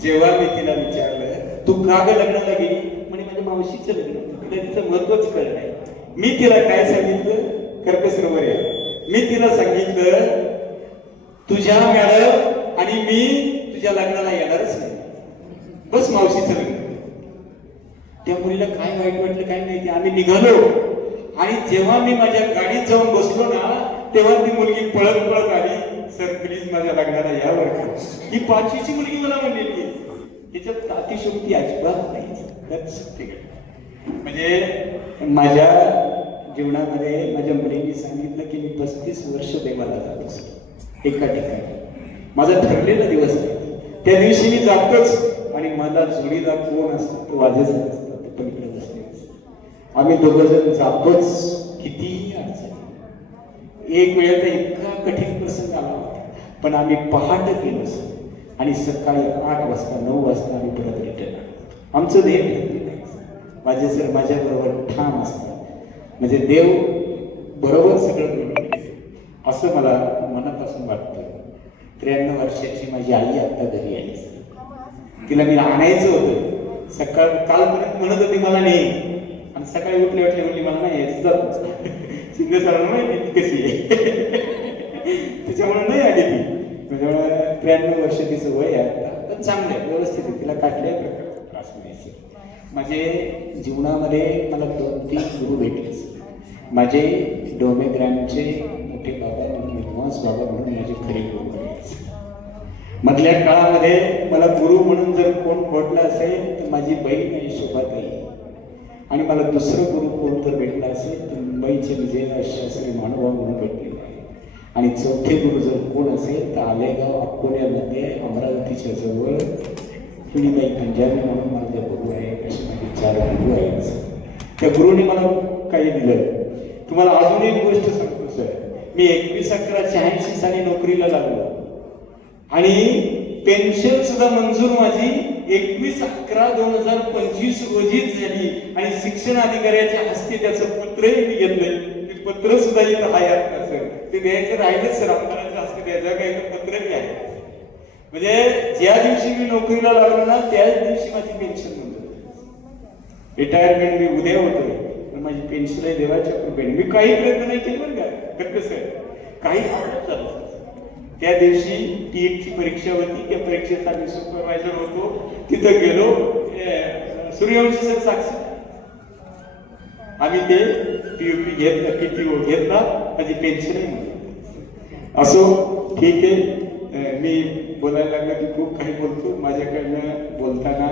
जेव्हा मी तिला विचारलं तू का ग लग्नाला गेली, म्हणे माझ्या मावशीचं लग्न, तिला तिचं महत्वच कळलं नाही. मी तिला काय सांगितलं, कर्कसरोवर आहे, मी तिला सांगितलं तुझ्या मॅडम आणि मी तुझ्या लग्नाला येणारच नाही, बस मावशीचं लग्न. त्या मुलीला काय वाईट वाटलं काय नाही, आम्ही निघालो आणि जेव्हा मी माझ्या गाडीत जाऊन बसलो ना तेव्हा ती मुलगी पळत पळत आली, सर प्लीज माझ्या लग्नाला या बरं का. ही 5वीची मुलगी मला म्हणलेली, तिच्यात अतिशयोक्ती अजिबात नाही. म्हणजे माझ्या जीवनामध्ये माझ्या मुलींनी सांगितलं की मी 35 वर्ष देवाला जात असतो एका ठिकाणी, माझा ठरलेला दिवस आहे, त्या दिवशी मी जातोच आणि मला जोडीला कोण असतो तो वाजेच नसतो, ते पलीकडे बसले. आम्ही दोघं जण जातोच, कितीही अडचण. एक वेळ तर इतका कठीण प्रसंग आला होता, पण आम्ही पहाटे गेलो आणि सकाळी 8 वाजता 9 वाजता आम्ही परत रिटर्न आलो. आमचं ध्येय ठरलेलं आहे. माझे सर माझ्या बरोबर ठाम असतात, म्हणजे देव बरोबर सगळं मिळून असं मला मनापासून वाटतं. 93 वर्षाची माझी आई आता घरी आली, तिला मी आणायचं होतं, सकाळ कालपर्यंत म्हणत होती मला नाही, आणि सकाळी उठले म्हणली मला नाही यायचं. शिंदे सरांना माहिती ती कशी आहे, त्याच्यामुळे नाही आली ती. त्याच्यामुळे 93 वर्ष तिचं वय आहे आता, पण चांगलं आहे, व्यवस्थित आहे, तिला काढल्या प्रकारचा त्रास नाही. माझे जीवनामध्ये मला 2-3 गुरु भेटले. माझे डोमेग्रामचे मोठे बाबा म्हणून विद्वांस बाबा म्हणून माझे खरे गुरु बनले. मधल्या काळामध्ये मला गुरु म्हणून जर कोण भेटला असेल तर माझी बहीण आणि शोभाताई, आणि मला दुसरं गुरु कोण जर भेटला असेल तर मुंबईचे विजयराज शास्त्री मानोबा म्हणून भेटलेले आहे. आणि चौथे गुरु जर कोण असेल तर आलेगाव अकोल्यामध्ये अमरावतीच्या जवळ सुनीताई पंजाबी म्हणून माझे गुरु आहे. असे माझे 4 गुरु आहेत. त्या गुरुने मला काही दिलं. तुम्हाला अजून एक गोष्ट सांगतो सर, मी 21/11/86 साली नोकरीला लागलो आणि पेन्शन सुद्धा मंजूर माझी 21/11/2025 रोजीच झाली आणि शिक्षण अधिकाऱ्याच्या हस्ते त्याचं पत्रही मी घेतलंय. ते पत्र सुद्धा इथं आहे आता सर, ते द्यायचं राहिलंच सर, आमदारांच्या हस्ते द्यायचं काही पत्रही आहे. म्हणजे ज्या दिवशी मी नोकरीला लागलो ना त्याच दिवशी माझी पेन्शन मंजूर. रिटायरमेंट मी उद्या होतोय पण माझी पेन्शन आहे देवाच्या कृपेने. मी काही प्रयत्न नाही केले बरं का, कसं काही झालं. त्या दिवशी टीएटची परीक्षा होती, त्या परीक्षेचा मी सुपरवायझर होतो. तिथं गेलो, सूर्यवंशी सर साक्षी, आम्ही ते पीयूपी घेतलं, पीटीओ घेतला, माझी पेन्शनही मिळाली. असो ठीक आहे, मी बोलायला लागलं की खूप काही बोलतो. माझ्याकडनं बोलताना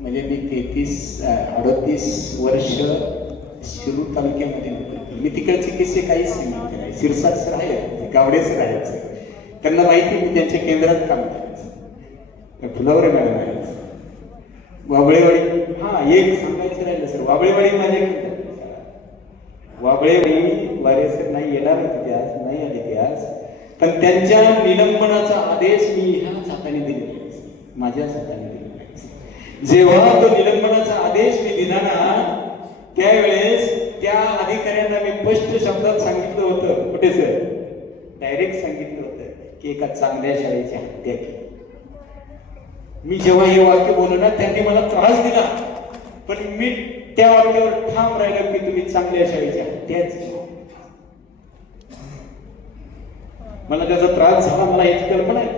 म्हणजे मी 33-38 वर्ष शिरूर तालुक्यामध्ये मी तिकडचे किस्से काहीच सांगितले नाही. सिरसाट सर आहे, गावडे सर आहेत, त्यांना माहिती मी त्यांच्या केंद्रात काम करायचं. फुलावरे मॅडम आहे, वाबळेवाडी, हा एक सांगायचं राहिलं सर, वाबळेवाडी माझ्याकडे. वाबळेवाडी वारे सर नाही येणार होते आज, नाही आले ते आज, पण त्यांच्या निलंबनाचा आदेश मी ह्याच हाताने दिलेला आहे, माझ्याच हाताने दिलेला आहे. जेव्हा तो निलंबनाचा आदेश मी दिला ना त्यावेळेस त्या अधिकाऱ्यांना मी स्पष्ट शब्दात सांगितलं होतं, कुठे सर, डायरेक्ट सांगितलं होतं की एका चांगल्या शाळेची हत्या केली. मी जेव्हा हे वाक्य बोललो ना त्यांनी मला त्रास दिला, पण मी त्या वाक्यावर ठाम राहिलो की तुम्ही चांगल्या शाळेची हत्याच केली. मला त्याचा त्रास झाला, मला याची कल्पना आहे.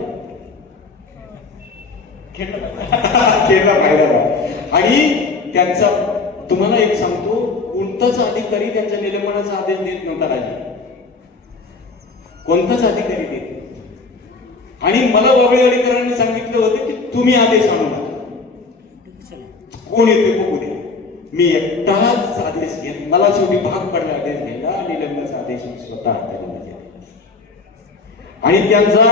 खेळला फायदा. आणि त्यांचा तुम्हाला एक सांगतो, कोणताच अधिकारी त्यांच्या निलंबनाचा आदेश देत नव्हता राजा, कोणताच अधिकारी देत. आणि मला वाबळेवाडीकरांनी सांगितलं होतं की तुम्ही आदेश आणू नका, कोण येते बघू दे. मी एकटाच आदेश घेत, मला शेवटी भाग पडला आदेश घ्यायला. निलंबनाचा आदेश मी स्वतः हाताने आणि त्यांचा